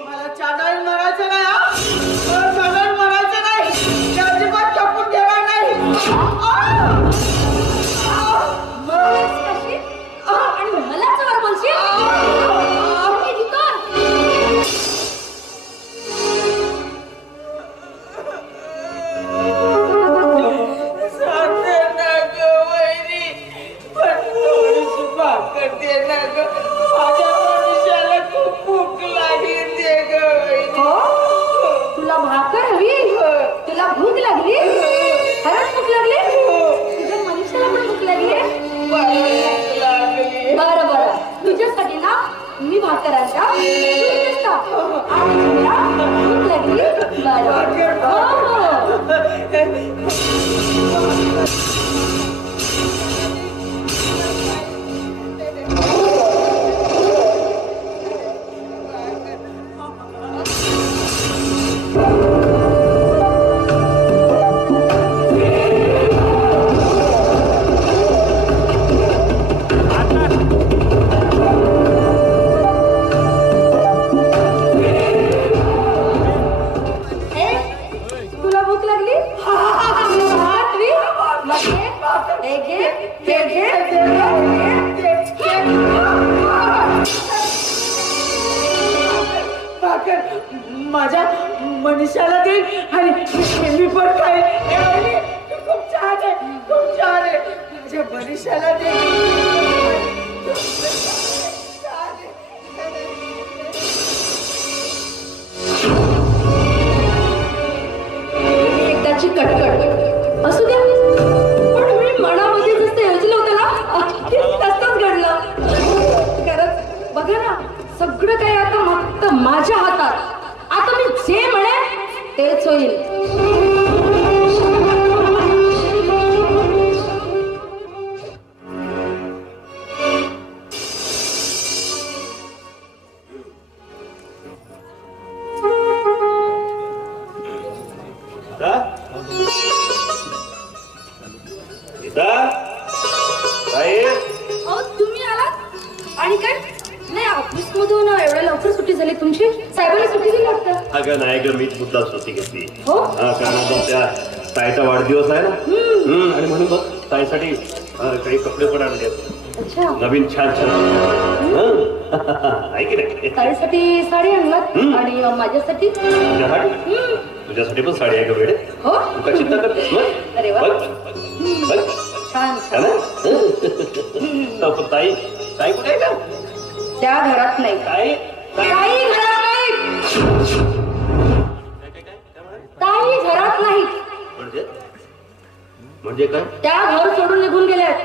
मला चादर मारायचं नाही. भाकरांच्या चुलीत असतात. आणि तुला भूक लागली बरं. माझ्या मनीषाला दे आणि मी पण काय खूप छान आहे, खूप छान आहे. माझ्या मनीषाला दे. एकदाची कटकट असू द्या, पण मी मनामध्ये जसं योजलं होतं ना तसंच घडलं. खरंच बघा ना, सगळं काही आता फक्त माझ्या हातात. आता मी जे म्हणेन तेच होईल. तुम्ही आलात आणि काय नाही, ऑफिस मधून एवढ्या लवकर सुट्टी झाली तुमची? साहेबांनी सुट्टी दिली वाटतं. अगं नाही ग, मीच मुद्दा सुट्टी घेतली. हो कारण आता त्या ताईचा वाढदिवस आहे ना, आणि म्हणून बघ ताईसाठी काही कपडे पण आणले अच्छा, नवीन छान छान. आहे की नाही? ताईसाठी साडी आणलात आणि माझ्यासाठी तुझ्यासाठी पण साडी आहे का वेळे? हो. तू का चिंता करतेस? अरे वा, छान छान. ताई ताई कुठे आहे का? त्या घरात नाही. ताई ताई घरात नाही. ताई घरात नाही. म्हणजे म्हणजे काय? त्या घर सोडून निघून गेल्यात.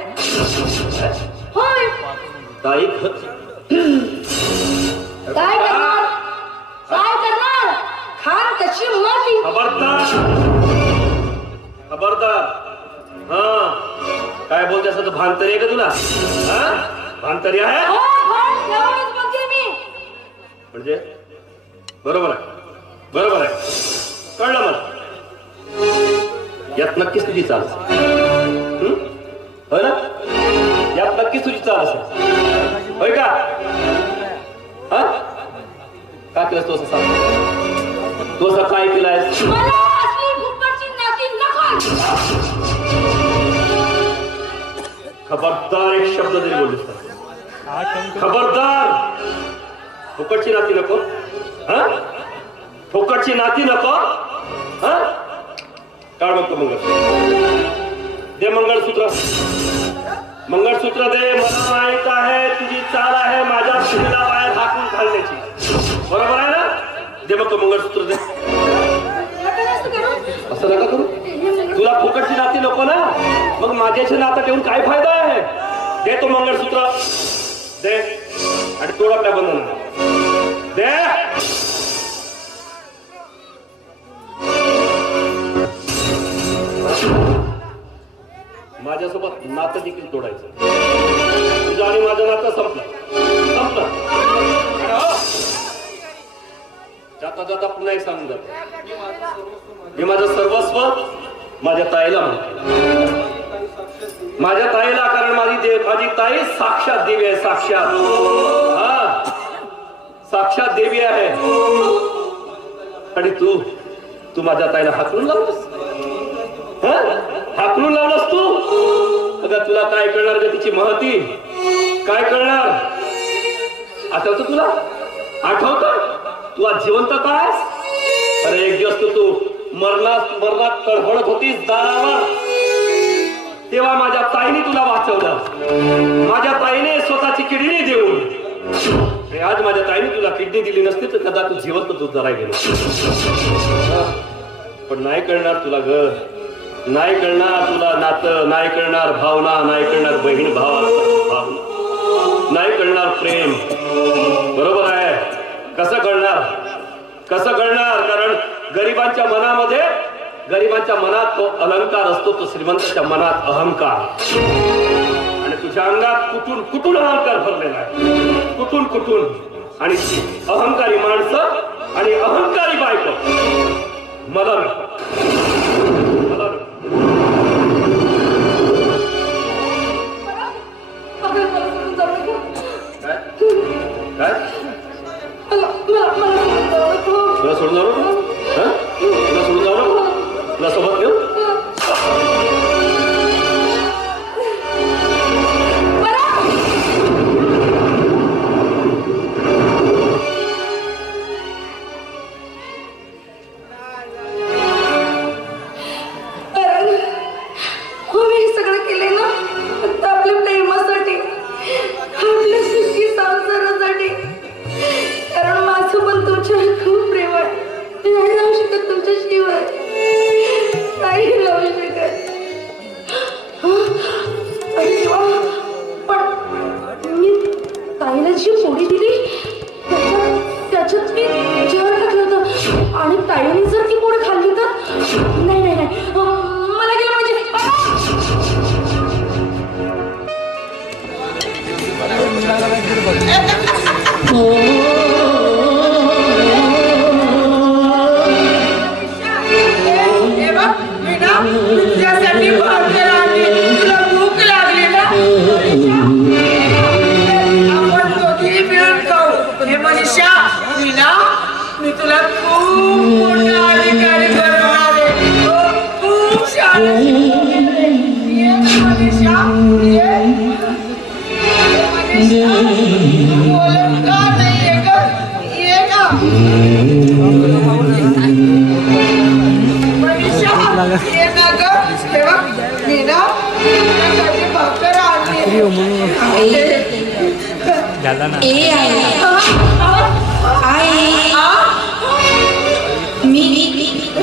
होय. ताई काय करणार, काय करणार? खान कशी माती. खबरदार खबरदार. हा काय बोलते असं? तर भानतरी आहे का तुला? हा भानतरी आहे म्हणजे? बरोबर आहे, बरोबर आहे, कळलं मला. यात नक्कीच तुझी चाल होय ना? यात नक्कीच तुझी चाल असेल होय का? हा का केलंस तू असं? सांग तू असं काय केलायस? खबरदार एक शब्द तरी बोललीस का? खबरदार. फुकटची नाती नको. हा फुकटची नाती नको. हा काढ बघतो मंगळसूत्र. दे मंगळसूत्र, मंगळसूत्र दे. मला माहित आहे तुझी चाल आहे माझ्या सुनेला बाहेर हाकून घालण्याची. बरोबर आहे ना? दे मग तो मंगळसूत्र दे. असं नका करू. तुला फुकटची नाती नको ना, मग माझ्याशी नातं ठेवून काय फायदा आहे? दे तो मंगळसूत्र दे आणि तोड आपल्या बंधनाला. दे. माझ्यासोबत नातं देखील तोडायचं. तुझं आणि माझं नातं संपलं संपलं. जाता जाता पुन्हा एक सांगून जातो, मी माझं सर्वस्व माझ्या ताईला म्हणतो. माझ्या ताईला, कारण माझी ताई साक्षात देवी आहे. साक्षात, हा साक्षात देवी आहे. आणि तू माझ्या ताईला हाकलून लावलंस. हाकलून लावलंस तू. अगं तुला काय कळणार ग तिची महती? काय कळणार? आठवतं तुला? आठवतं तू आज जिवंत काय? अरे एक दिवस तू मरणात तडफडत होतीस दारावर, तेव्हा माझ्या ताईने तुला वाचवलं. माझ्या ताईने स्वतःची किडनी देऊन. आज माझ्या ताईने तुला किडनी दिली नसती तर कदा तू जिवंत तू जरा गेलो. पण नाही कळणार तुला ग, नाही कळणार तुला नातं, नाही कळणार भावना, नाही कळणार बहीण भावाचा भावना. नाही कळणार प्रेम. बरोबर आहे. कसं कळणार? कसं कळणार? कारण गरिबांच्या मनात तो अलंकार असतो, तो श्रीमंताच्या मनात अहंकार. आणि तुझ्या अंगात कुठून कुठून अहंकार भरलेला आहे, कुठून कुठून. आणि अहंकारी माणसं आणि अहंकारी बायको मला नको. काय तुला सोडून जाऊ नको? तुला सोडून जाऊ नको? तुला सोबत घेऊ?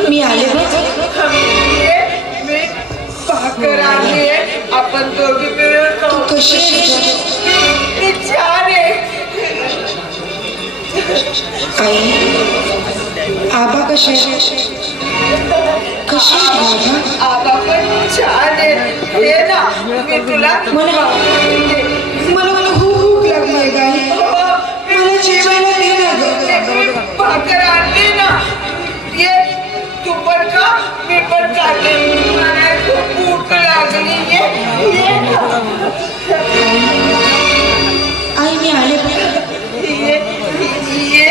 मी आले भाकर आणली. आपण दोघी मिळून खाऊ. कशी छान आहे. आई आबा कसे आबा पण छान आहे. हे ना मी तुला मला खूप भूक लागली आहे गाई. मला जेवायला दे ना ग. भाकर आणली ना. ये तू पण खा, मी पण खाते. मला खूप भूक लागली. ये आई मी आले. ये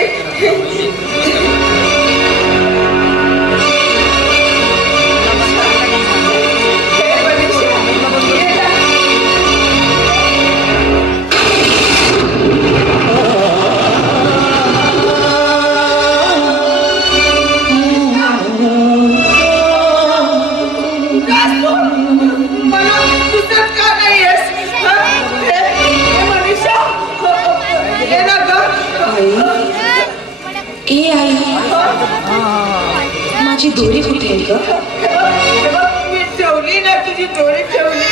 माझी दोरी कुठे आहे ग? मी ठेवली ना. तुझी दोरी ठेवली.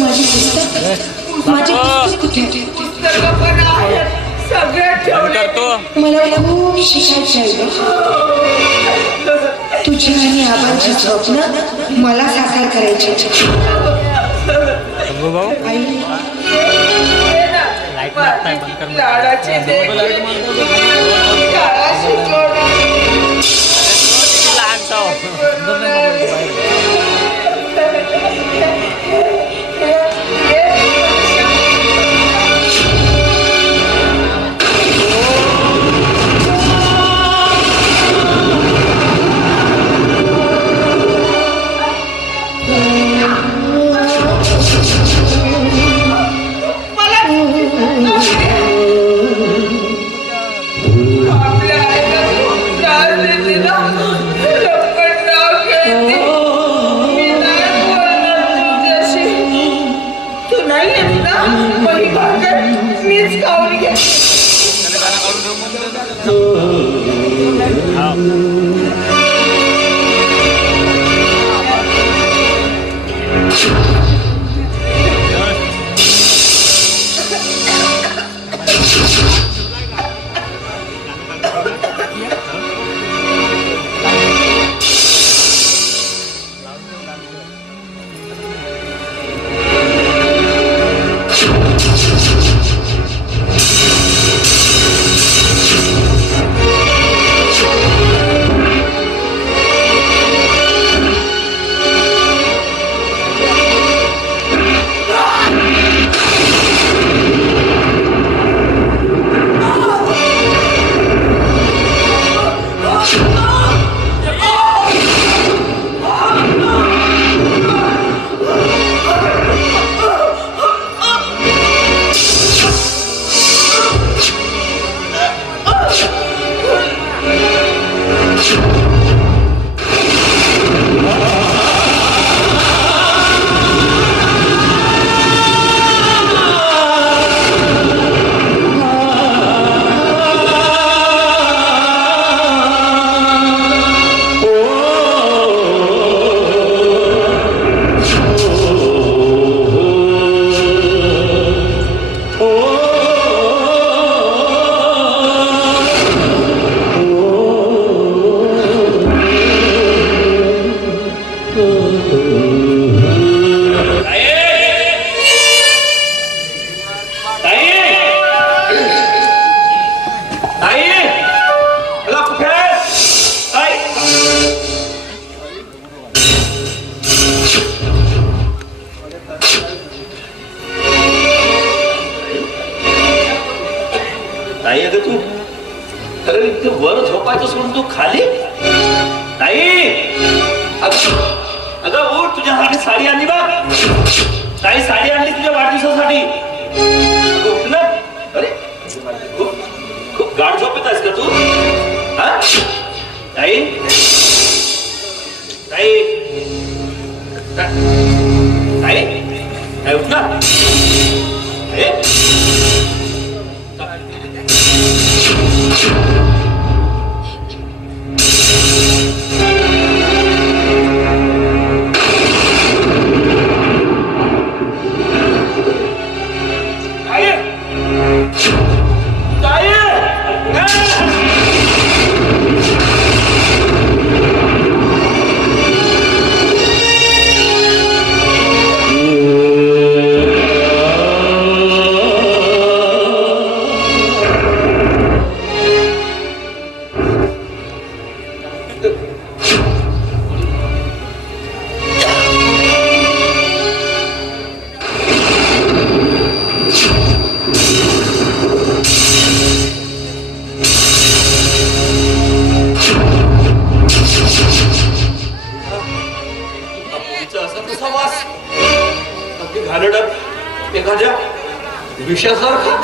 माझी पुस्तक कुठे? पुस्तक पण आहे. सगळं ठेवलं. मला खूप शिकायचं आहे ग. तुझी आणि आबांची स्वप्न मला साकार करायची. आई लाडाची अरे इथे वर झोपायचं सोडून तू खाली नाही. अगं उठ, तुझ्यासाठी साडी आणली बा. ताई साडी आणली तुझ्या वाढदिवसासाठी. अगं उठ ना. अरे खूप गाढ झोपेत आहेस का तू? हा ताई ताई ताई ताई उठ ना. एखाद्या विषयासारखा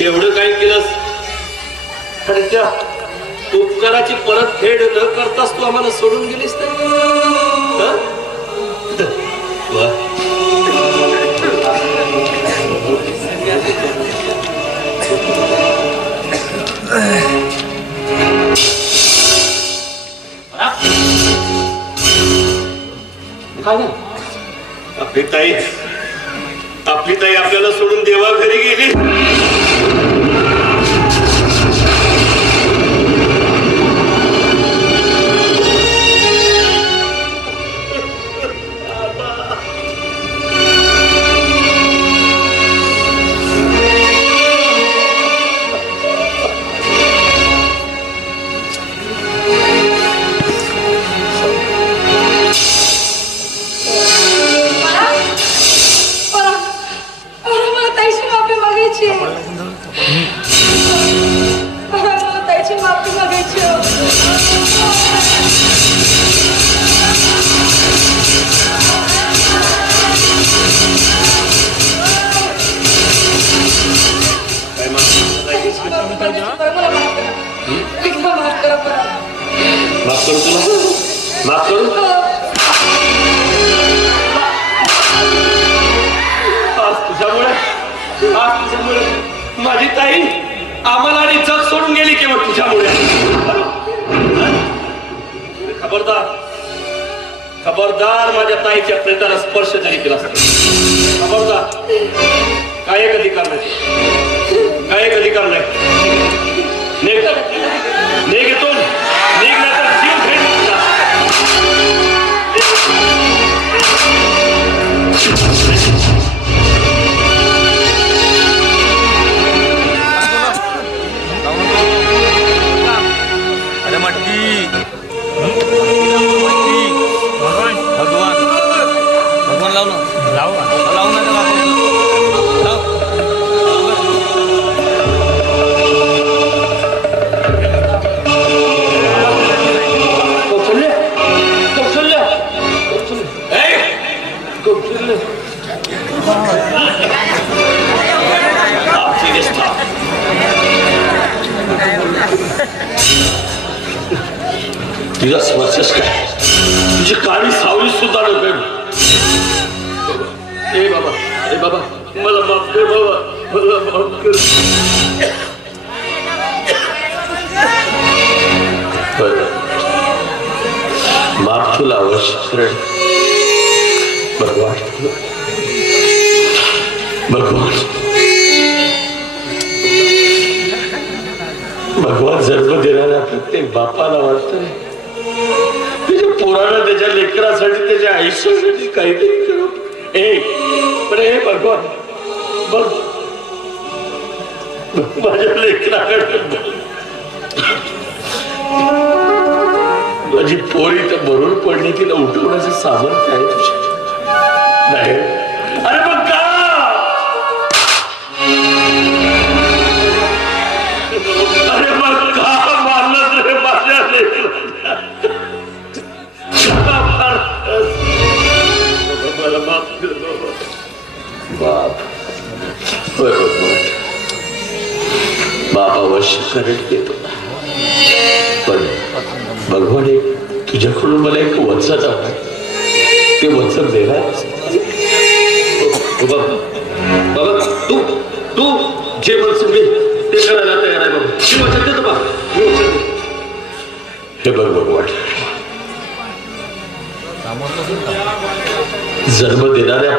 एवढं काय केलंस आणि त्या उपकाराची परतफेड न करताच तू आम्हाला सोडून गेलीस तर आपली ताई आपल्याला सोडून देवा घरी गेली. माफ करू तुला, माफ करू. आज तुझ्यामुळे माझी ताई आम्हाला आणि जग सोडून गेली केवळ तुझ्यामुळे. खबरदार खबरदार माझ्या ताईच्या प्रेताला स्पर्श जरी केला खबरदार. काय एक अधिकार नाही, काय एक अधिकार नाही. निघ इथून, निघ नाही तर जीव घेऊन अरे मटकी भगवान भगवान लाव ना, लाव ना तुझा स्पर्शच काय, तुझी काळी सावली सुद्धा नको. ए बाबा, ए बाबा, मला माफ कर बाबा, मला माफ कर. माफ तुला अवश्य करेल. बरं वाटतं भगवान जन्म देणाऱ्या प्रत्येक बापाला वाटतंय त्याच्या पोराला त्याच्या लेकरासाठी त्याच्या आयुष्यासाठी काहीतरी करू. पण हे भगवान बघ माझ्या लेकराकडे माझी पोरी तर मरून पडली तिला उठवण्याचं सामर्थ्य आहे तुझ्या नाही. अरे मग का अरे मग का मारलं रे माझ्या लेकराला? मला माफ कर बाप. होय बाप अवश्य करत देतो पण भगवान तुझ्याकडून मला एक वचन आहे ते वचन देणार बाबा. तू जे वचन घे ते करायला तयार आहे बाबा. मी वचन देतो बा. हे बघ भगवान जन्म देणाऱ्या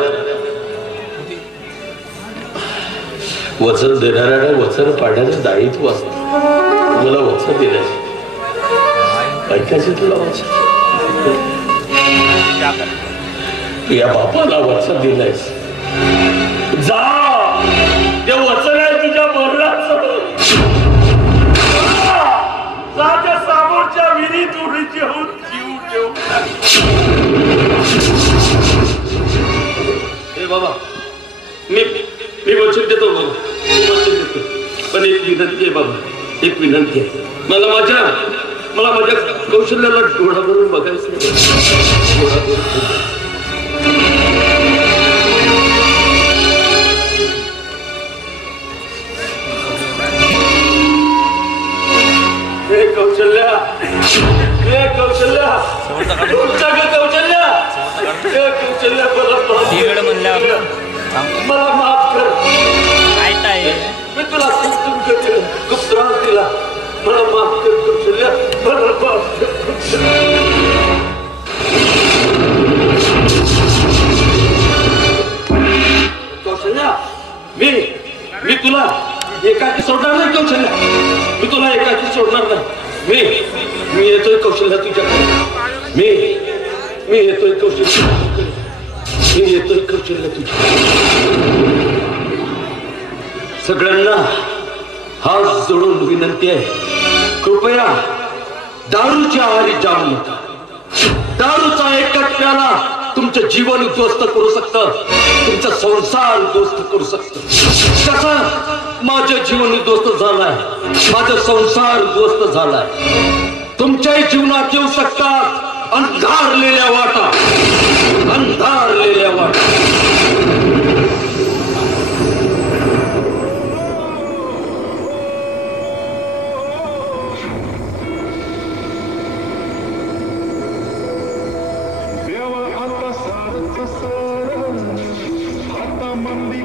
वचन देणाऱ्याला वचन पाडण्याचं दायित्व असतं. मला वचन दिल्याचं ऐकायचं तुला वचन या बापाला वचन दिलंयस जा ते वचन आहे तुझ्या मरणाचं जा त्या समोरच्या विहिरीत उडी घेऊन जीव ठेव. हे बाबा मी वचन देतो बाबा. वचन देतो पण एक विनंती आहे बाबा. एक विनंती आहे मला माझ्या कौशल्याला डोळा भरून बघायचं. डोळा भरून हे कौशल्या हे कौशल्या मला माफ कर. मी तुला खूप त्रास दिला. मला माफ कर कौशल्या. मला माफ कर. कौशल्या मी तुला एकाकी सोडणार नाही. कौशल्या मी तुला एकाकी सोडणार नाही. मी येतोय कौशल्या तुझ्याकडे. मी येतोय कौशल्या. मी येतोय कौशल्या तुझ्या. सगळ्यांना हात जोडून विनंती आहे कृपया दारूच्या आहारी जाऊ नका. दारूचा एकच प्याला तुमचं जीवन उद्ध्वस्त करू शकतं. तुमचा संसार उद्ध्वस्त करू शकतं. कसं माझं जीवन उद्ध्वस्त झालंय. माझा संसार उद्ध्वस्त झालाय. तुमच्याही जीवनात येऊ शकतात अंधारलेल्या वाटा. अंधारलेल्या वाटा. आता मंदिर